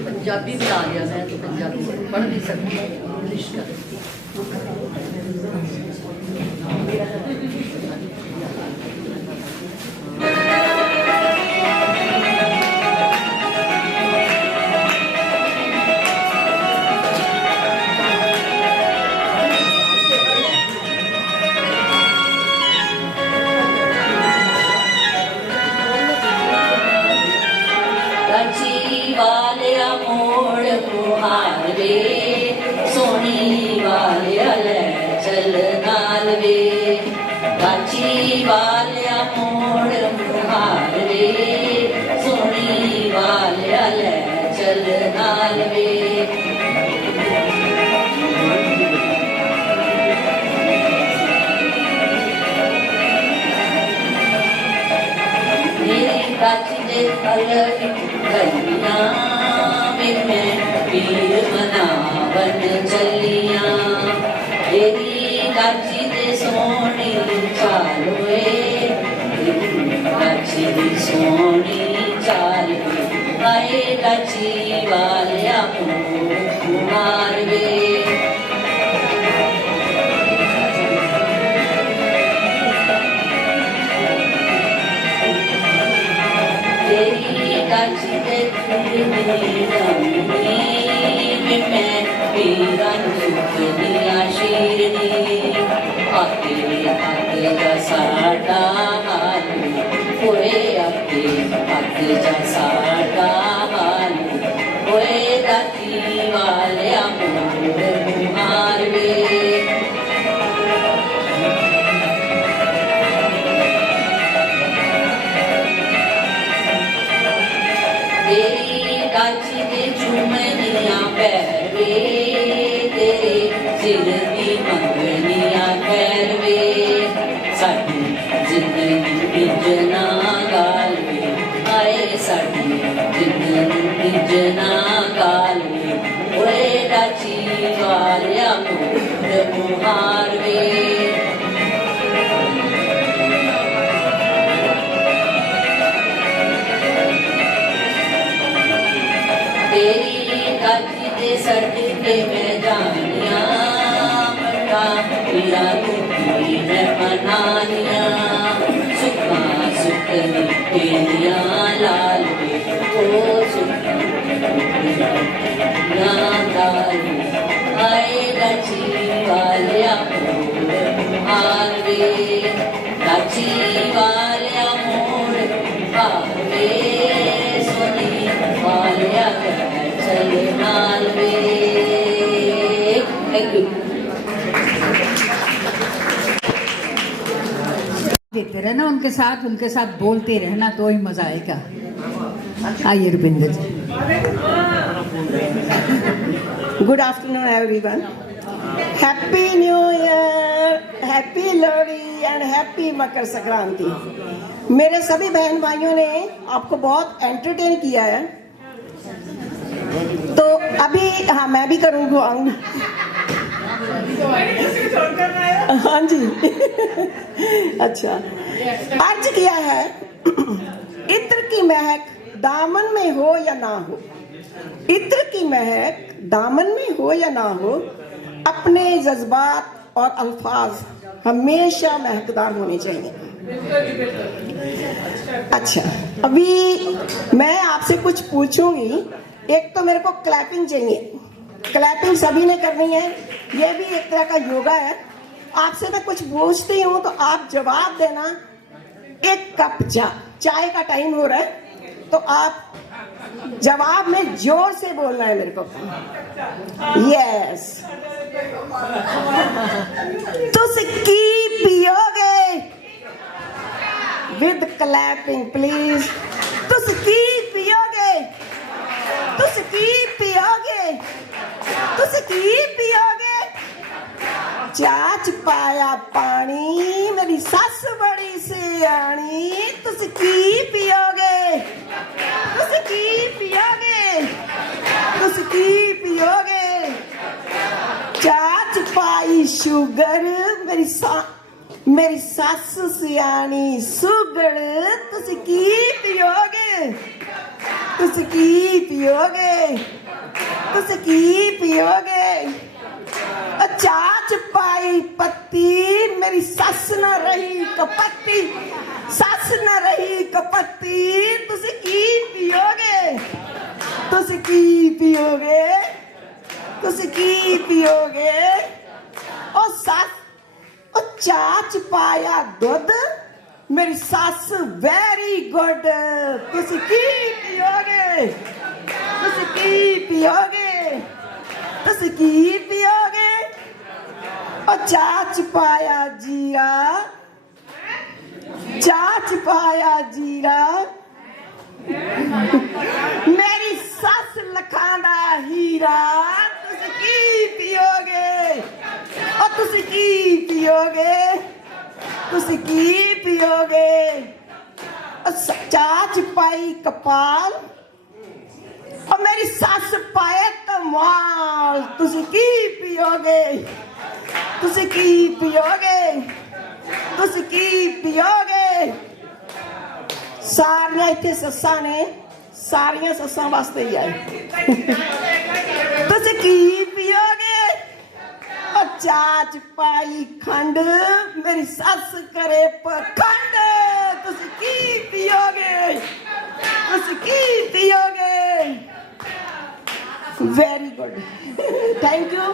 पंजाबी भी आ गया, मैं तो पंजाबी पढ़ नहीं सकती, इंग्लिश का। सोनी वालिया ले चल नाल वे, गाची वालिया मोड़ मुहार वे, सोनी वालिया ले चल नाल वे। मेरी गाची दे अलग गलियां में पीर मनावन चलिया, तेरी गाची दे सोनी चाल वे, गाची दी सोनी चाल वे, आए गाची वालिया कुमार वे। तेरी गाची दे मैं पीरन सुखनिया शीरनी, आके आके जा साडा हाल, होए आके आके जा साडा हाल, होए दाती वालिया मोड़ मुहार वे। तेरी गाची दे झूमनिया पैर वे, तेरे सिर दी मंगनिया पैर वे, साडी जिंदगी बिजना गाल वे, आए साडी जिंदगी बिजना गाल वे, ओए गाची वालिया मोड़ मुहार वे। तेरी गाची दे सड़के में जानिया, मटा पीरा कुकी में मनानिया, सुखा सुखनी पेलिया लाल वे, ओ सुखा लाल वे, आए गाची वालिया मोड़ मुहार वे, गाची वालिया मोड़ मुहार वे, सोनी वालिया चल नाल वे। देते रहना उनके साथ बोलते रहना, तो ही मजा आएगा। आइए Rupinder ji. Good afternoon everyone, happy new year, happy Lohri and happy Makar Sankranti. मेरे सभी बहन भाइयों ने आपको बहुत एंटरटेन किया है, तो अभी हाँ मैं भी करूँगी। हाँ जी अच्छा, अर्ज किया है, इत्र की महक दामन में हो या ना हो, इत्र की महक दामन में हो या ना हो, अपने जज्बात और अल्फाज हमेशा महकदार होने चाहिए। अच्छा, अभी मैं आपसे कुछ पूछूंगी। एक तो मेरे को क्लैपिंग चाहिए, क्लैपिंग सभी ने करनी है, ये भी एक तरह का योगा है। आपसे मैं कुछ पूछती हूँ तो आप जवाब देना एक कप चाय का टाइम हो रहा है, तो आप जवाब में जोर से बोलना है मेरे को। यस। तुस्की पियोगे? With clapping please. तुस्की पियोगे? तुस्की पियोगे? तुस्की पियोगे? चाच पाया पानी, मेरी सस बड़ी सियाणी। तुस्की पियोगे? तुस्की पियोगे? तुस्की पियोगे? चाच पाई शुगर, मेरी सस सियाणी सुगड़। तुस्की पियोगे? तुस्की पियोगे? तुस्की पियोगे? चाच पाई पत्ती, मेरी सस न रही कपत्ती, सस न रही कपत्ती। तुस्की पियोगे? तुस्की पियोगे? तुस्की पियोगे? ओ सस, ओ चाच पाया दूध, मेरी सस वेरी गुड। तुस्की पियोगे? तुस्की पियोगे? तुस्की पियोगे? ओ चाच पाया जीरा, चाच पाया जीरा, मेरी सस लखांदा हीरा। तुस्की पियोगे? ओ तुस्की पियोगे? तुस्की पियोगे? ओ चाच पाई कपाल, और मेरी सस पाए कमाल। तुस्की पियोगे? तुस्की पियोगे? तुस्की पियोगे? सारियां इत्थे सस्सां ने, सारियां सस्सां वास्ते ही आए। तुस्की पियोगे? और चाच पाई खंड, मेरी सस करे पखंड। तुस्की पियोगे? तुस्की पियोगे? Very good, thank you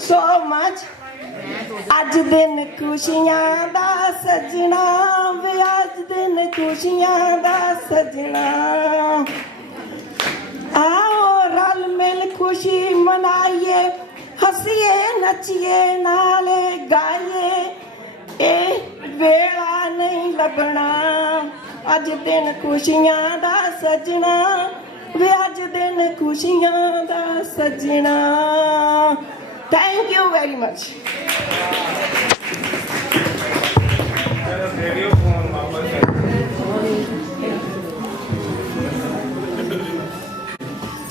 so much. अज दिन खुशियां दा सजना वे, अज दिन खुशियां दा सजना। आओ रल मिल खुशी मनाइए, हसीए नचिए नाले गाइए, ए वेला नहीं लभना। अज दिन खुशियां दा सजना वे, अज दिन खुशियां दा सजना। Thank you very much.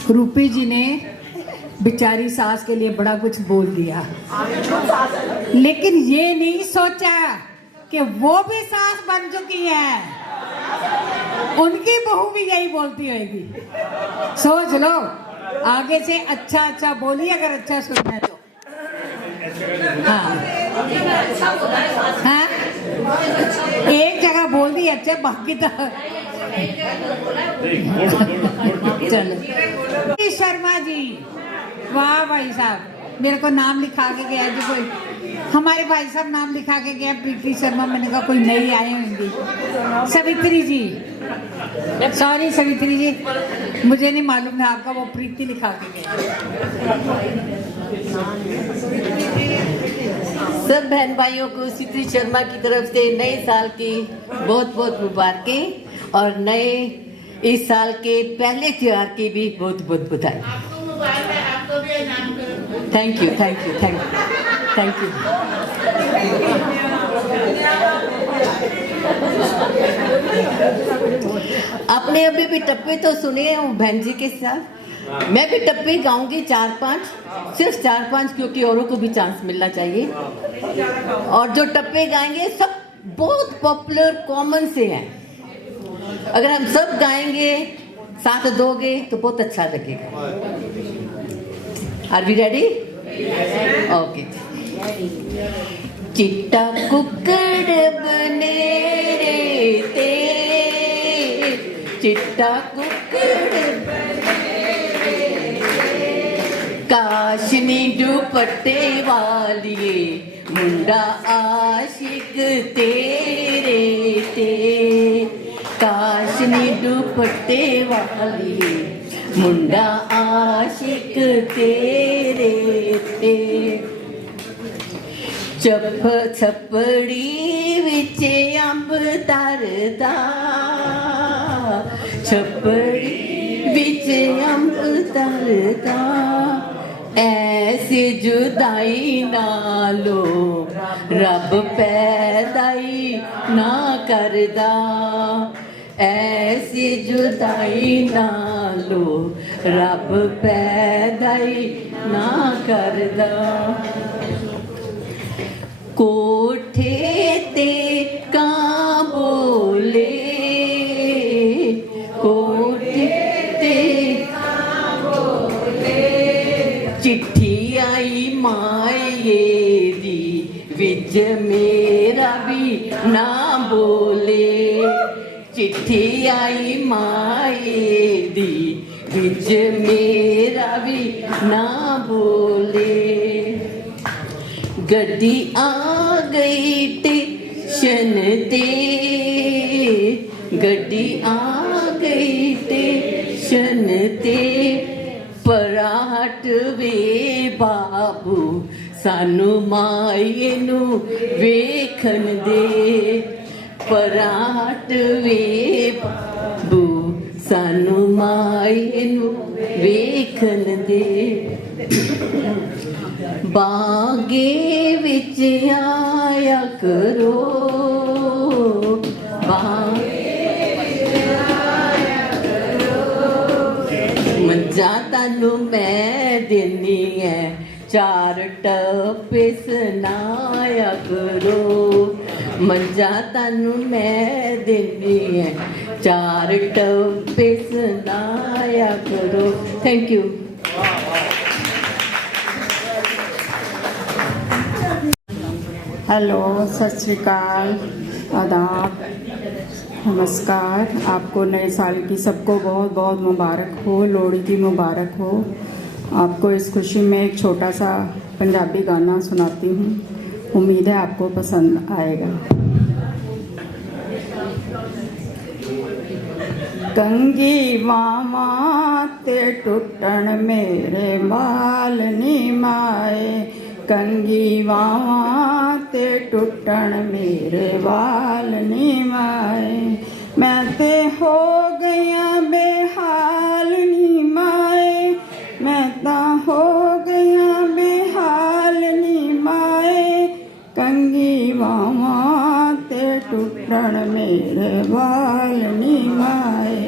रूपी जी ने बेचारी सास के लिए बड़ा कुछ बोल दिया, लेकिन ये नहीं सोचा कि वो भी सास बन चुकी है, उनकी बहू भी यही बोलती होगी। सोच लो, आगे से अच्छा अच्छा बोलिए अगर अच्छा सुनना है तो। हाँ, हाँ? एक जगह बोल दी अच्छे, बाकी तो चलो। शर्मा जी, वाह भाई साहब, मेरे को नाम लिखा के गया जी कोई, हमारे भाई साहब नाम लिखा के गया प्रीति शर्मा। मैंने कहा कोई नई आई होंगी। सवित्री जी, सॉरी सवित्री जी, मुझे नहीं मालूम है आपका, वो प्रीति लिखा के गया। सब बहन भाइयों को सवित्री शर्मा की तरफ से नए साल की बहुत बहुत मुबारकें, और नए इस साल के पहले त्योहार की भी बहुत बहुत बधाई। Thank you thank you thank you thank you. आपने अभी भी टप्पे तो सुने हैं बहन जी के साथ, मैं भी टप्पे गाऊंगी 4-5, सिर्फ 4-5, क्योंकि औरों को भी चांस मिलना चाहिए। और जो टप्पे गाएंगे सब बहुत पॉपुलर कॉमन से हैं, अगर हम सब गाएंगे साथ दोगे तो बहुत अच्छा लगेगा। Are we ready? ओके। चिट्टा कुक्कड़ बनेरे ते, चिट्टा कुक्कड़ काशनी दुपट्टे वालिए, मुंडा आशिक तेरे ते। ਨੀ ਦੁਪੱਟੇ ਵਾਲੀ ਮੁੰਡਾ ਆਸ਼ਿਕ ਤੇਰੇ ਤੇ ਚੱਪ ਛਪੜੀ ਵਿੱਚ ਅੰਬ ਤਰਦਾ ਛਪੜੀ ਵਿੱਚ ਅੰਬ ਤਰਦਾ ਐਸੀ ਜੁਦਾਈ ਨਾਲੋਂ ਰੱਬ ਪੈਦਾਈ ਨਾ ਕਰਦਾ ਐਸੀ ਜੁਦਾਈ ਨਾਲੋਂ ਰੱਬ ਪੈਦਾਈ ਨਾ ਕਰਦਾ ਕੋਠੇ ਤੇ ਕਾਂ ਬੋਲੇ ਕੋਠੇ ਤੇ ਕਾਂ ਬੋਲੇ ਚਿੱਠੀ ਆਈ ਮਾਏ ਦੀ ਵਿੱਚ ਮੇਰਾ ਵੀ ਨਾ ਬੋਲੇ ਚਿੱਠੀ ਆਈ ਮਾਏ ਦੀ ਵਿੱਚ ਮੇਰਾ ਵੀ ਨਾ ਬੋਲੇ ਗੱਡੀ ਆ ਗਈ ਟੇਸ਼ਨ ਤੇ ਗੱਡੀ ਆ ਗਈ ਟੇਸ਼ਨ ਤੇ ਪਰਾਹਟ ਵੇ ਬਾਬੂ ਸਾਨੂੰ ਮਾਏ ਨੂੰ ਵੇਖਣ ਦੇ ਪਰਾਹਟ ਵੇ ਬਾਬੂ ਸਾਨੂੰ ਮਾਏ ਨੂੰ ਵੇਖਣ ਦੇ ਬਾਗੇ ਵਿੱਚ ਆਇਆ ਕਰੋ ਬਾਗੇ ਵਿੱਚ ਆਇਆ ਕਰੋ ਮੰਜਾ ਤੈਨੂੰ ਮੈਂ ਦੇਨੀ ਐ ਚਾਰ ਟੱਪੇ ਸੁਣਾਇਆ ਕਰੋ ਮੰਜਾ ਤੈਨੂੰ ਮੈਂ ਦੇਨੀ ਐ ਚਾਰ ਟੱਪੇ ਸੁਣਾਇਆ ਕਰੋ ਥੈਂਕ ਯੂ हेलो सत श्री अकाल आदाब नमस्कार। आपको नए साल की सबको बहुत बहुत मुबारक हो, लोहड़ी की मुबारक हो। आपको इस खुशी में एक छोटा सा पंजाबी गाना सुनाती हूँ, उम्मीद है आपको पसंद आएगा। कंगी वावा ते टुटन मेरे बाल नी माए कंगी वावा ते टुटन मेरे बाल नी माए मैं ते हो गया बेहाल नी माए मैं ता हो गया बेहाल नी माए कंगी वावा ते टुटन मेरे बाल नी माए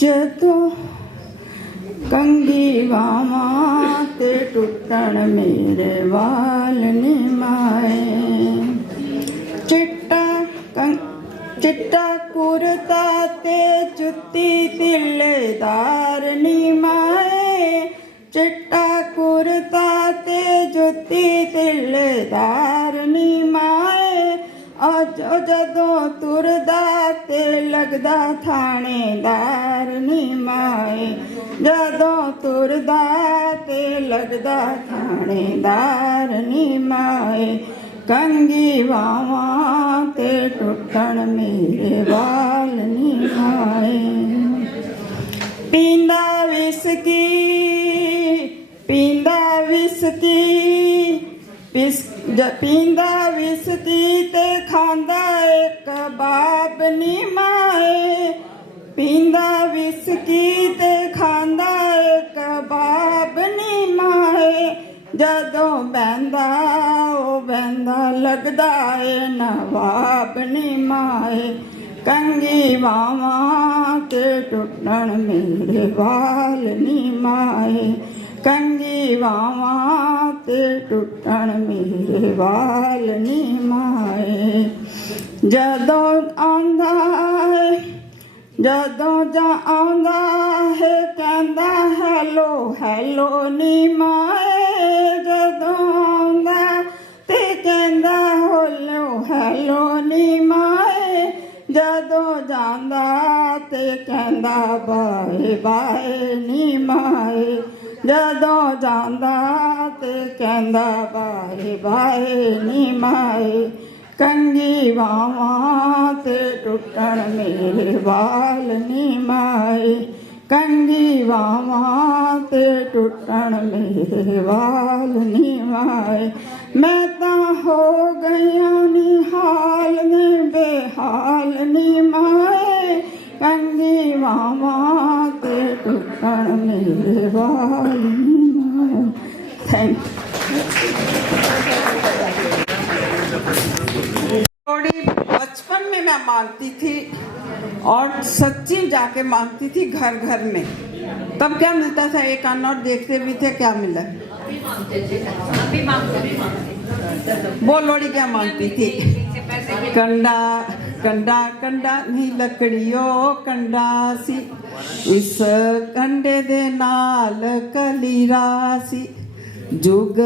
जदों कंगी वावा ते टुटन मेरे वाल नी माए चिट्टा कुरता ते जुत्ती तिल्लेदार नी माए चिट्टा कुरता ते जुत्ती तिल्लेदार नी माए अज जदों तुरदा ते लगदा थानेदार नी माए जदों तुरदा ते लगदा थानेदार नी माए कंगी वावा ते टुटन मेरे बाल नी माए पींदा विस्की पींदा विस्की पींदा विस्की ते खांदा एक कबाब नी माए पींदा विस्की ते खांदा एक कबाब नी माए जदों बहंदा ओ बहंदा लगदा ए नवाब नी माए कंगी वावा ते टुटन मेरे बाल नी माए कंगी वावा ते टुटन मेरे बाल नी माए जदों आंदा है जदों जा आंदा है कहंदा हैलो हैलो नी माए जदों आंदा ते कहंदा हैलो हैलो नी माए जदों जांदा ते कहंदा बाए बाए नी माए जदों जांदा ते कहंदा बाए बाए नी माए कंगी बावां ते टुटण मेरे वाल नी माए कंगी बावां ते टुटण मेरे वाल नी माए मैं ता हो गया निहाल ने बेहाल नी माए कंगी बावां ते टुटण मेरे वाल नी माए। थैंक थोड़ी बचपन में मैं मांगती थी और सच्ची जाके मांगती थी घर घर में। तब क्या मिलता था, एक अन्ना और देखते भी थे क्या मिला। वो लोड़ी क्या मांगती थी, कंडा कंडा कंडा नी लकड़ियों कंडा सी इस कंडे दे नाल कलीरा सी जुग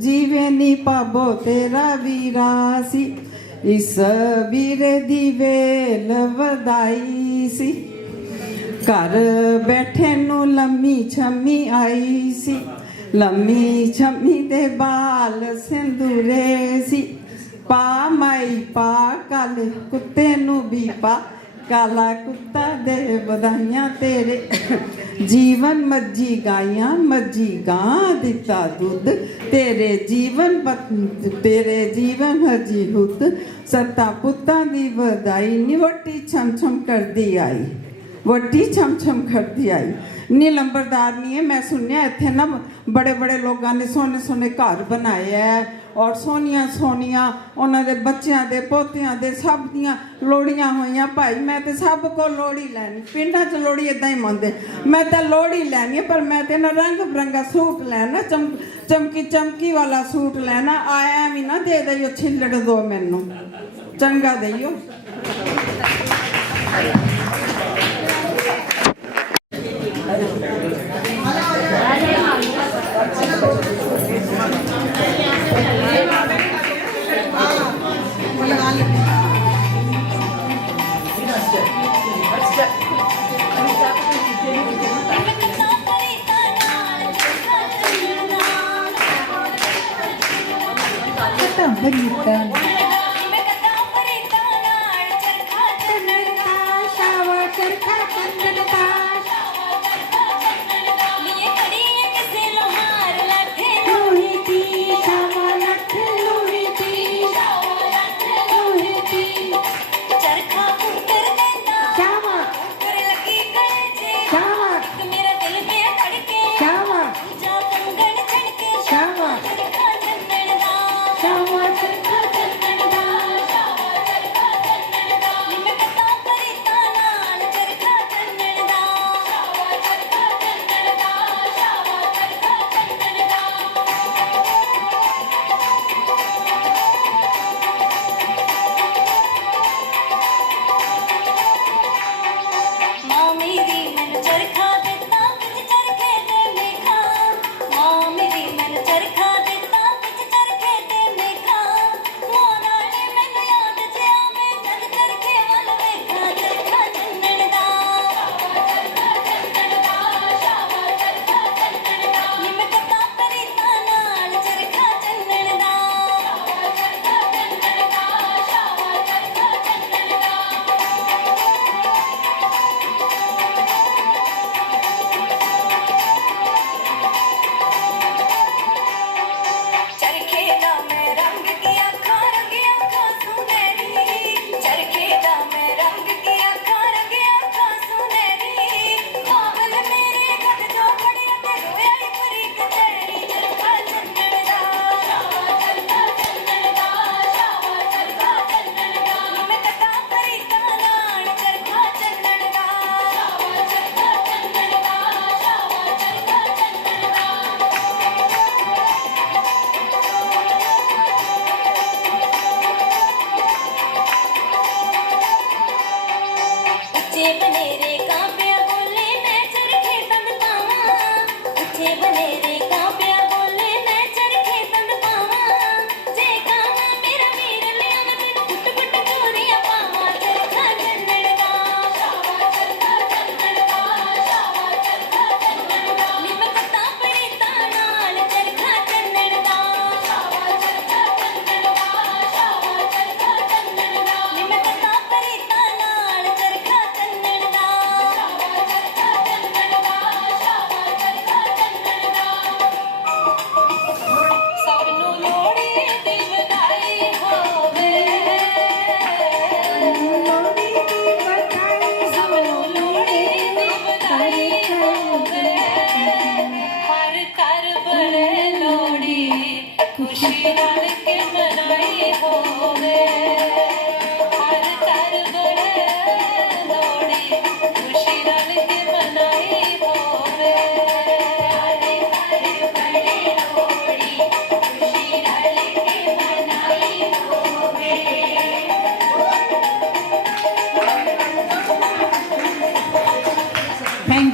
जीवे नी पाबो तेरा वीरा सी इस वीरे दी वेल वधाई सी घर बैठे नू लम्मी छम्मी आई सी लम्मी छम्मी दे बाल सिंदूरे सी पा माई पा काले कुत्ते नू भी पा काला कुत्ता दे बधाइयां तेरे जीवन मज्जी गाइयां मज्जी गां दिता दुध तेरे जीवन मज्जी हुत सत्ता पुत्ता दी बधाई नी वोटी छम छम कर दी आई वोटी छम छम कर दी आई नी लंबरदार नहीं है। मैं सुनिया इत्थे ना बड़े बड़े लोगों ने सोने सोने घर बनाए है और सोनिया सोनिया उन्होंने बच्चों के पोतियां दे सब दियां लोड़ियां हुई भाई। मैं तो सब को लोड़ी लैनी पिंडा च लोड़ी इदा ही मंगते मैं तो लोड़ी लैनी है पर मैं तो ना रंग बिरंगा सूट लैना चमकी चमकी वाला सूट लैना आया भी ना दे दियो छिल्लड़ दो मैनू चंगा दियो। Shawa,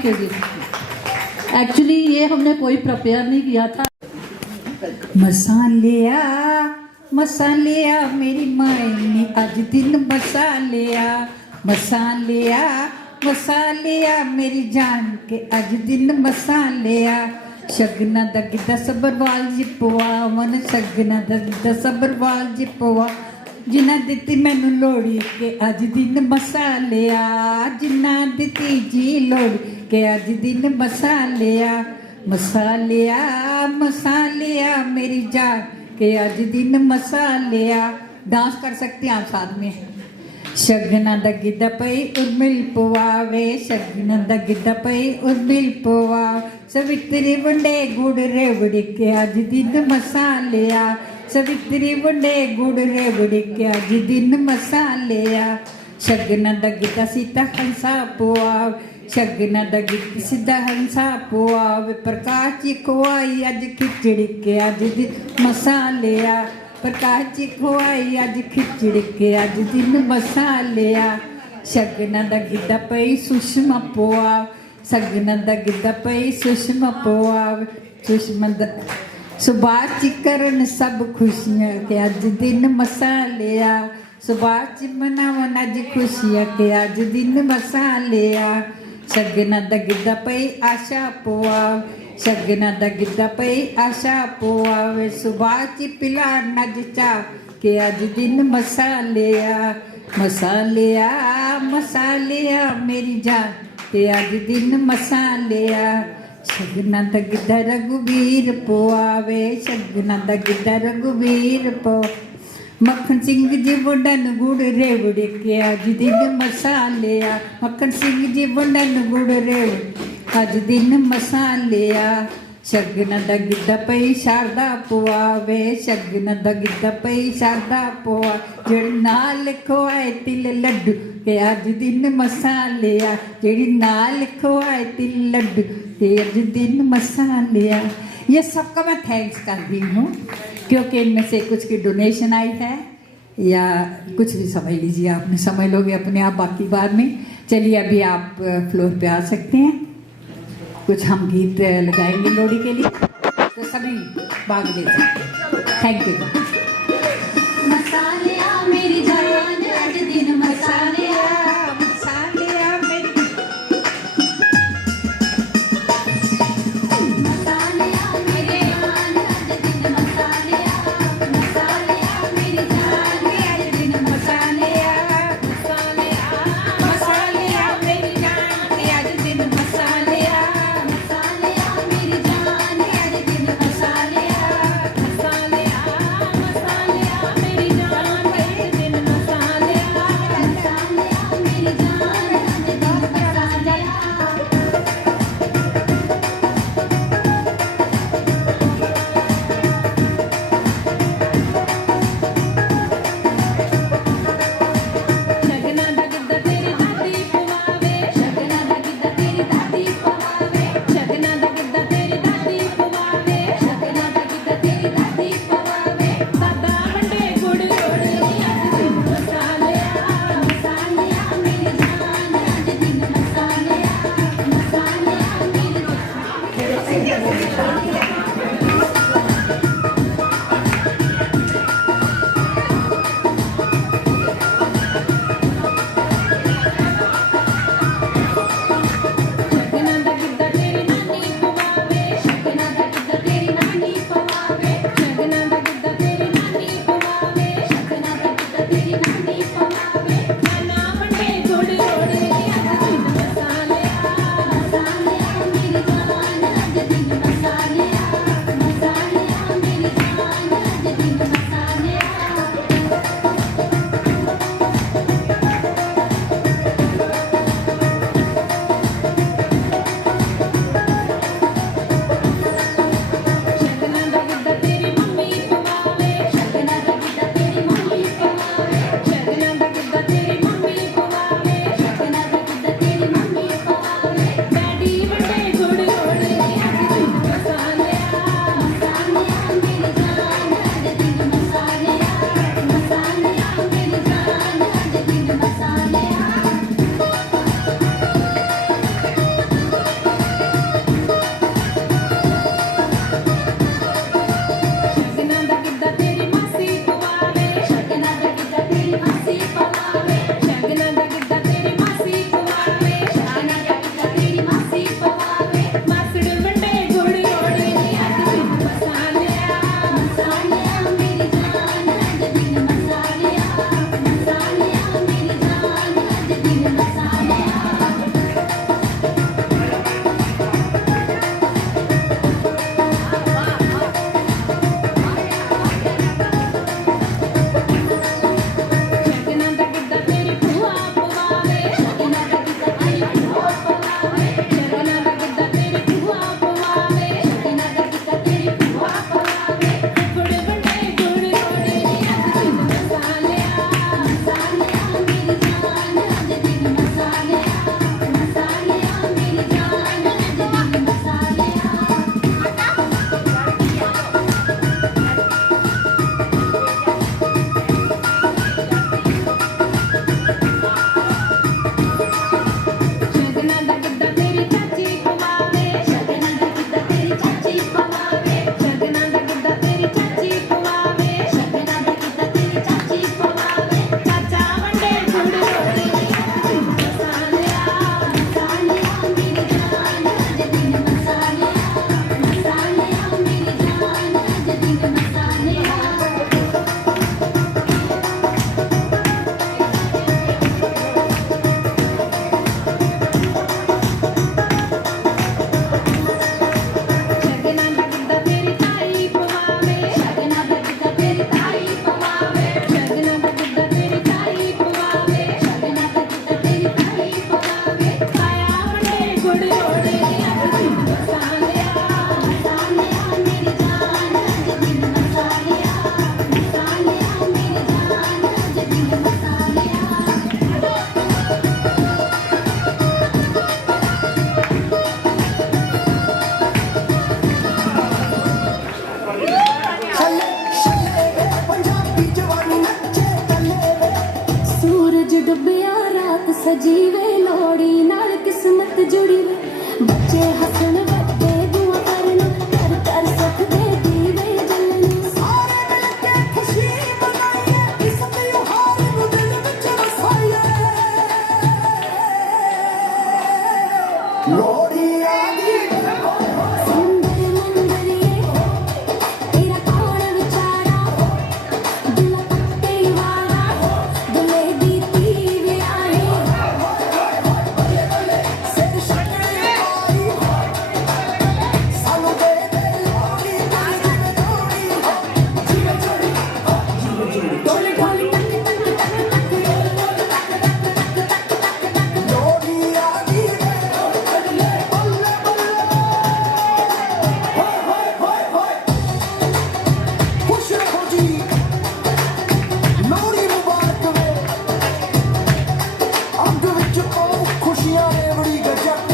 थैंक यू जी। एक्चुअली ये हमने कोई प्रिपेयर नहीं किया था। मसालिया मसालिया मेरी माई ने आज दिन मसालिया, मसालिया मसालिया मेरी जान के आज दिन मसालिया। शगना दा गिद्दा सबरवाल जी पवा मन, शगना दा गिद्दा सबरवाल जी पवा। जिन्ना दित्ती मैनू लोड़ी के अज दिन मसालिया, जिन्ना दित्ती जी लोड़ी के अज दिन मसालिया। मसालिया मसालिया मेरी जान के अज दिन मसालिया। डांस कर सकते हैं आप साथ में। शगना दा गिद्दा पई उर्मिल पवावे, शगना दा गिद्दा पई उर्मिल पवा। सवित्री वंडे गुड़ रेवड़ी के अज दिन मसालिया, सवित्री वंडे गुड़ रेवड़ी के अज दिन मसालिया। शगना दा गिद्दा सीता हंसा पवाव, शगना दा गिद्दा सीता हंसा पवाव। प्रकाश जी खुआई अज खिचड़ी के अज दिन मसालिया, प्रकाश जी खुआई अज खिचड़ी के अज दिन मसालिया। शगना दा गिद्दा पई सुषमा पवाव, शगना दा गिद्दा पई सुषमा पवाव। सुषमा दा सुभाष जी करन सब खुशियां के अज दिन मसालिया, सुभाष जी मनावन अज खुशियां के अज दिन मसालिया। शगना दा गिद्दा पई आशा पवाव, शगना दा गिद्दा पई आशा पवावे। सुभाष जी पिला नज चा के अज दिन मसालिया, मसालिया मसालिया मेरी जान के अज दिन मसालिया। शगना दा गिद्दा रघुवीर पवावे, शगना दा गिद्दा रघुवीर पवा। मक्खन सिंह जी वंडन गुड़ रेवड़ी के अज दिन मसालिया, मक्खन सिंह जी वंडन गुड़ रेवड़ी अज दिन मसालिया। शगना दा गिद्दा पई शारदा पवावे, शगना दा गिद्दा पई शारदा पवा। जेड़ी नाल खोआए तिल लड्डू के अज दिन मसालिया, जेड़ी नाल खोआए तिल लड्डू के अज दिन मसालिया। ये सबका मैं थैंक्स करती हूँ क्योंकि इनमें से कुछ की डोनेशन आई है या कुछ भी समझ लीजिए, आपने समझ लोगे अपने आप, बाकी बाद में। चलिए अभी आप फ्लोर पे आ सकते हैं, कुछ हम गीत लगाएंगे लोहड़ी के लिए, तो सभी भाग ले सकते। Thank you. मसालिया मेरी जान अज दिन मसालिया, मसालिया मेरी मसालिया मेरी जान अज दिन मसालिया, मसालिया मेरी जान अज दिन मसालिया, मसालिया मेरी जान के अज दिन मसालिया, मसालिया मेरी जान अज दिन मसालिया, मसालिया जीवे लोड़ी नाल किस्मत जुड़ी वे बच्चे हसन वड्डे दुआ करन कर कर सुख दे दीवे जलन सारे मिलके खुशी मनाइए इस त्योहार नूं दिल विच वसाइए लोड़ी आ गई सुंदर मुंदरिए तेरा कौन विचारा दिल पट्टे वाला दुल्हे दी तीवे आए सिर शक्कर आई सानू दे दे लोड़ी जिवे जोड़ी डोली डोली टक टक टक टक लोड़ी आ गई बल्ले बल्ले होय होय होय होय खुश रहो जी लोड़ी मुबारक वे अंग विच ओ खुशियां रेवड़ी गजक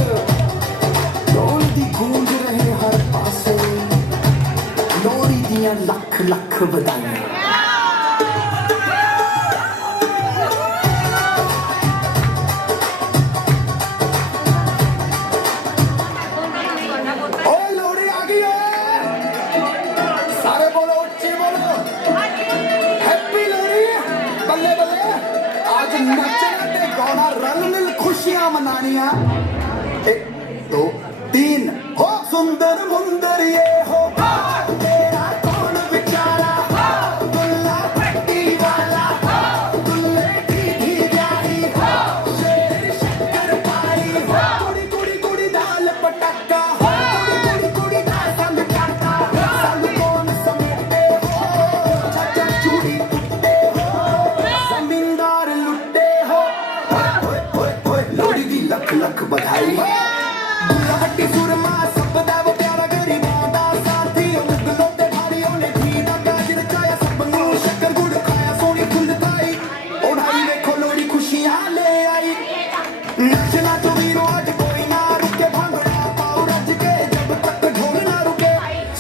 ढोल दी गूंज रहे हर पासे लोड़ी दियां लख लख बधाइयां ओ लोड़ी आ गई सारे बोलो उच्ची बोलो हैप्पी लोड़ी बल्ले बल्ले आज नचना ते गाना रल मिल खुशियां मनानियां 1 2 3 हो सुंदर मुंदर ये हो तेरा कौन विचारा दुल्हा पट्टी वाला दुल्हे की ब्याही शेर शक्कर पाई कुड़ी कुड़ी कुड़ी दाल पटाका कुड़ी कुड़ी दा संग काका संग कौन समेटे हो चाचा चूड़ी कुट्टे हो जमींदार लुट्टे हो ओए ओए ओए लोड़ी दी लख लख बधाई दुल्हा हट्टी सुरमा सब दा वो प्यारा गरीबां दा साथी मुगलों ते भारियों ने घी दा काज रचाया सब नूं शक्कर गुड़ खाया सोनी फुलकाई ओढ़ाई देखो लोड़ी खुशियां ले आई नचना तो वीरो आज कोई ना रुके भांगड़ा पाओ रज के जब तक ढोल ना रुके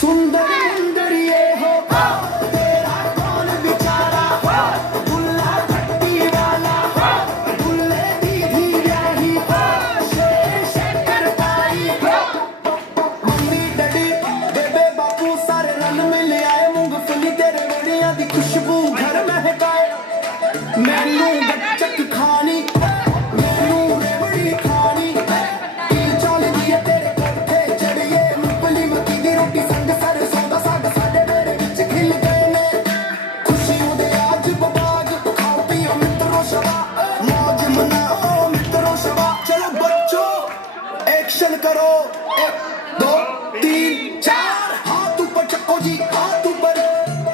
सुंदर मुंदर ये हो तेरा कौन विचारा दुल्हा भट्टी वाला दुल्हे दी ब्याही शेर शक्कर पाई मम्मी डैडी बेबे बापू सारे रल मिल आए मूंगफली तेरे वेड़ियां दी खुशबू घर महकाए मैनू गच्चक खानी मैनू रेवड़ी खानी की चलदी है तेरे कोठे चढ़िए मूंगफली मक्की दी रोटी संग सरसों दा साग साडे मेरे विच खिल गए ने खुशियों दे आज बबाग खाओ पियो मित्रों शबा मौज मनाओ मित्रों शबा चलो बच्चों एक्शन करो 1 2 3 4 हाथ ऊपर चक्को जी हाथ ऊपर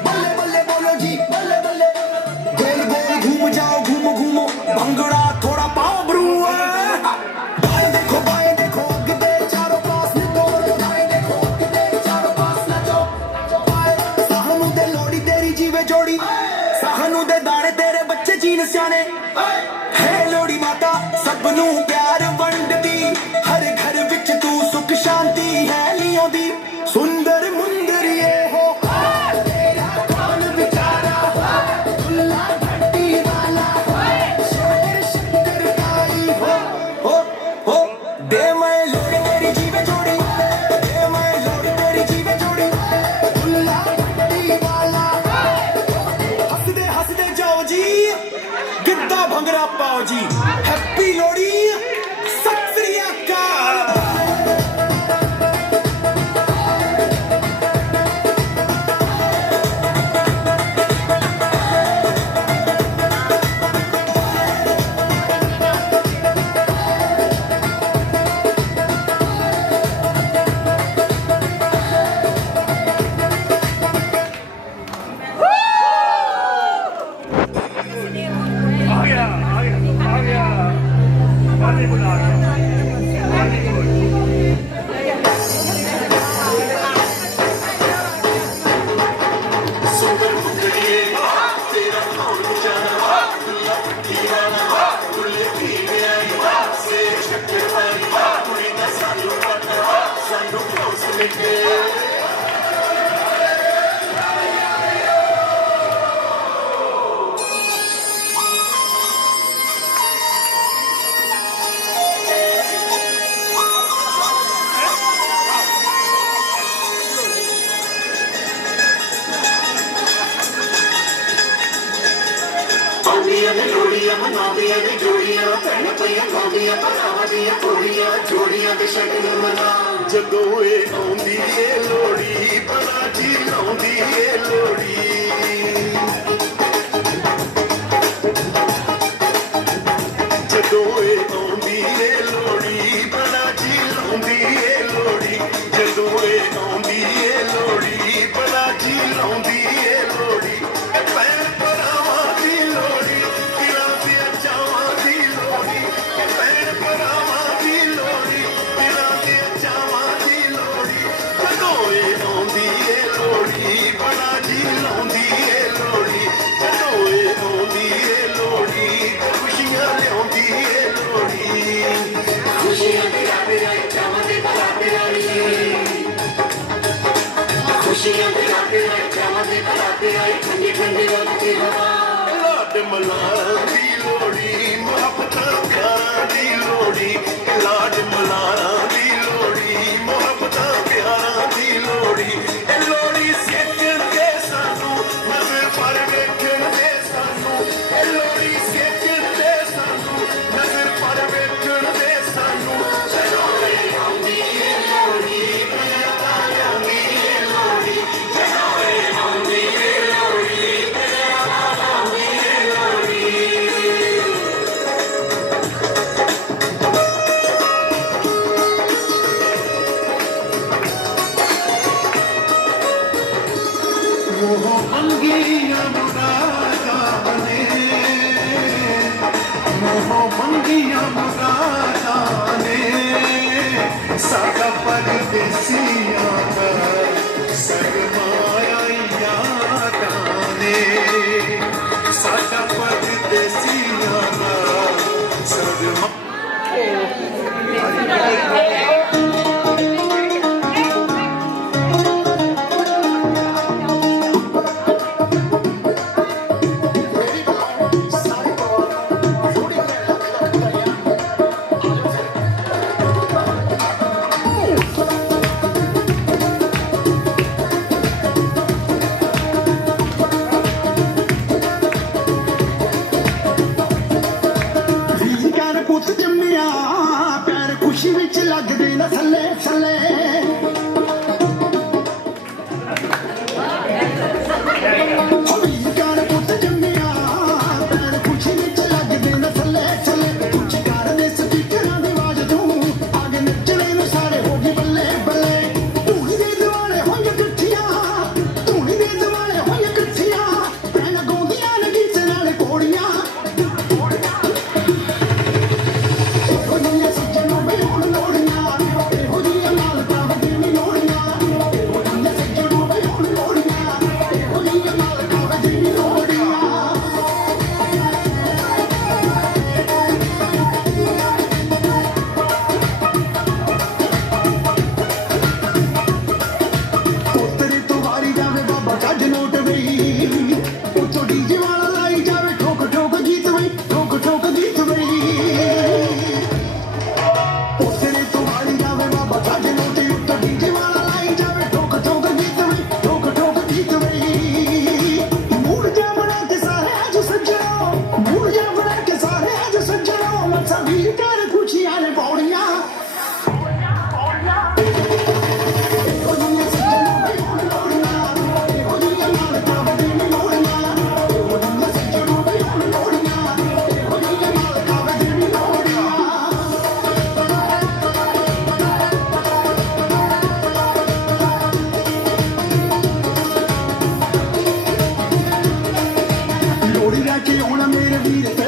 बल्ले बल्ले बोलो जी बल्ले बल्ले गोल गोल घूम जाओ घूमो घूमो भंगड़ा थोड़ा पाओ ब्रू बाएं देखो अग दे चारों पास निको दाएं देखो अग दे चारों पास नचो पाए साहनू दे लोड़ी तेरी जीवे जोड़ी साहनू दे दाने तेरे बच्चे जीन सियाने है लोड़ी माता सबनू प्यार वंडदी हर घर विच तू सुख शांति है लियोंदी सुंदर मुंदर ये हो तेरा कौन विचारा दुल्हा भट्टी वाला शेर शक्कर पाई हो दे मैं लोड़ी तेरी जीवे जोड़ी दे मैं लोड़ी तेरी जीवे जोड़ी दुल्हा भट्टी वाला हंसदे जाओ जी गिद्दा भंगड़ा पाओ जी हैप्पी लोड़ी सत श्री अकाल आ गया ਕੁੜੀਆਂ ਨੇ ਲੋੜੀਆਂ ਮਨਾਉਂਦੀਆਂ ਨੇ ਜੋੜੀਆਂ ਭੈਣ ਪਈਆਂ ਗਾਉਂਦੀਆਂ ਭਰਾਵਾਂ ਦੀਆਂ ਕੁੜੀਆਂ ਜੋੜੀਆਂ ਦੇ ਸ਼ਗਨ ਮਨਾ ਜਦੋਂ ਇਹ ਆਉਂਦੀ ਏ ਲੋੜੀ ਬੜਾ ਜੀ ਲਾਉਂਦੀ ਏ ਲੋੜੀ ਜਦੋਂ ਇਹ ਆਉਂਦੀ ਏ ਲੋੜੀ ਬੜਾ ਜੀ ਲਾਉਂਦੀ ਏ ਲੋੜੀ ਜਦੋਂ ਇਹ ਆਉਂਦੀ ਏ ਲੋੜੀ ਬੜਾ ਜੀ ਲਾਉਂਦੀ ਏ ਲੋੜੀ ਭੈਣ ਭਰਾਵਾਂ ਦੀ ਲੋੜੀ ਦਿਲਾਂ ਦੇ ਚਾਵਾਂ ਦੀ ਲੋੜੀ ਭੈਣ ਭਰਾਵਾਂ ਦੀ ਲੋੜੀ ਦਿਲਾਂ ਦੇ ਚਾਵਾਂ ਦੀ ਲੋੜੀ ਜਦੋਂ ਇਹ ਆਉਂਦੀ ਏ ਲੋੜੀ ਬੜਾ ਜੀ ਲਾਉਂਦੀ ਏ ਲੋੜੀ ਜਦੋਂ ਇਹ ਆਉਂਦੀ ਏ ਲੋੜੀ ਖੁਸ਼ੀਆਂ ਲਿਆਉਂਦੀ ਏ ਲੋੜੀ ਖੁਸ਼ੀਆਂ ਦੇ ਰਾਤੇ ਆਏ ਚਾਵਾਂ ਦੇ ਬਰਾਤੇ ਆਈ ਖੁਸ਼ੀਆਂ ਦੇ ਰਾਤੇ ਆਏ ਚਾਵਾਂ ਦੇ ਬਰਾਤੇ ਆਈ ਠੰਡੀ ਠੰਡੀ ਵਗਦੀ ਹਵਾ ਲਾਡ ਮਲਾਰਾਂ ਦੀ ਲੋੜੀ ਮੁਹੱਬਤਾਂ ਪਿਆਰਾਂ ਦੀ ਲੋੜੀ ਲਾਡ ਮਲਾਰਾਂ ਦੀ ਲੋੜੀ ਮੁਹੱਬਤਾਂ ਪਿਆਰਾਂ ਦੀ ਲੋੜੀ ਇਹ ਲੋੜੀ ਸੇਕਣ ਦੇ ਸਾਨੂੰ ਨਜ਼ਰ ਪਰ ਵੇਖਣ ਦੇ ਸਾਨੂੰ ਇਹ ਲੋੜੀ ਸੇਕਣ ਦੇ ਸਾਨੂੰ ਨਜ਼ਰ ਪਰ ਵੇਖਣ ਦੇ ਸਾਨੂੰ ਜਦੋਂ ਇਹ ਆਉਂਦੀ ਏ ਲੋੜੀ ਪਿਆਰਾਂ ਆਉਂਦੀ ਏ ਲੋੜੀ ਜਦੋਂ ਇਹ ਆਉਂਦੀ ਏ ਲੋੜੀ ਪਿਆਰਾਂ ਆਉਂਦੀ ਏ ਲੋੜੀ ਉਹ ਮੰਗੀਆਂ ਮੁਰਾਦਾਂ ਨੇ ਉਹ ਮੰਗੀਆਂ ਮੁਰਾਦਾਂ ਨੇ ਸਾਡਾ ਪਰਦੇਸੀਆਂ ਦਾ ਸਰਮਾਇਆ ਯਾਦਾਂ ਨੇ ਸਾਡਾ ਪਰਦੇਸੀਆਂ ਦਾ ਸਰਮਾਇਆ ਪੁੱਤ ਜੰਮਿਆ ਪੈਰ ਖੁਸ਼ੀ ਵਿੱਚ ਲੱਗਦੇ ਨਾ ਥੱਲੇ ਥੱਲੇ ਪੁੱਤ ਜੰਮਿਆ ਪੈਰ ਖੁਸ਼ੀ ਵਿੱਚ ਲੱਗਦੇ ਨਾ ਥੱਲੇ ਥੱਲੇ ਉੱਚੀ ਕਰ ਦੇ ਸਪੀਕਰਾਂ ਦੀ ਆਵਾਜ਼ ਤੂੰ ਆਗੇ ਨੱਚਣੇ ਨੂੰ ਸਾਰੇ ਹੋ ਗਏ ਬੱਲੇ ਬੱਲੇ ਧੂਣੀ ਦੇ ਦਿਵਾਲੇ ਹੋਈਆਂ ਇਕੱਠੀਆਂ ਧੂਣੀ ਦੇ ਦਿਵਾਲੇ ਹੋਈਆਂ ਇਕੱਠੀਆਂ ਭੈਣਾਂ ਗਾਉਂਦੀਆਂ ਨੇ ਗੀਤ ਨਾਲ ਕੋੜੀਆਂ ਲੋੜੀ ਲੈ ਕੇ ਆਉਣਾ ਮੇਰੇ ਵੀਰ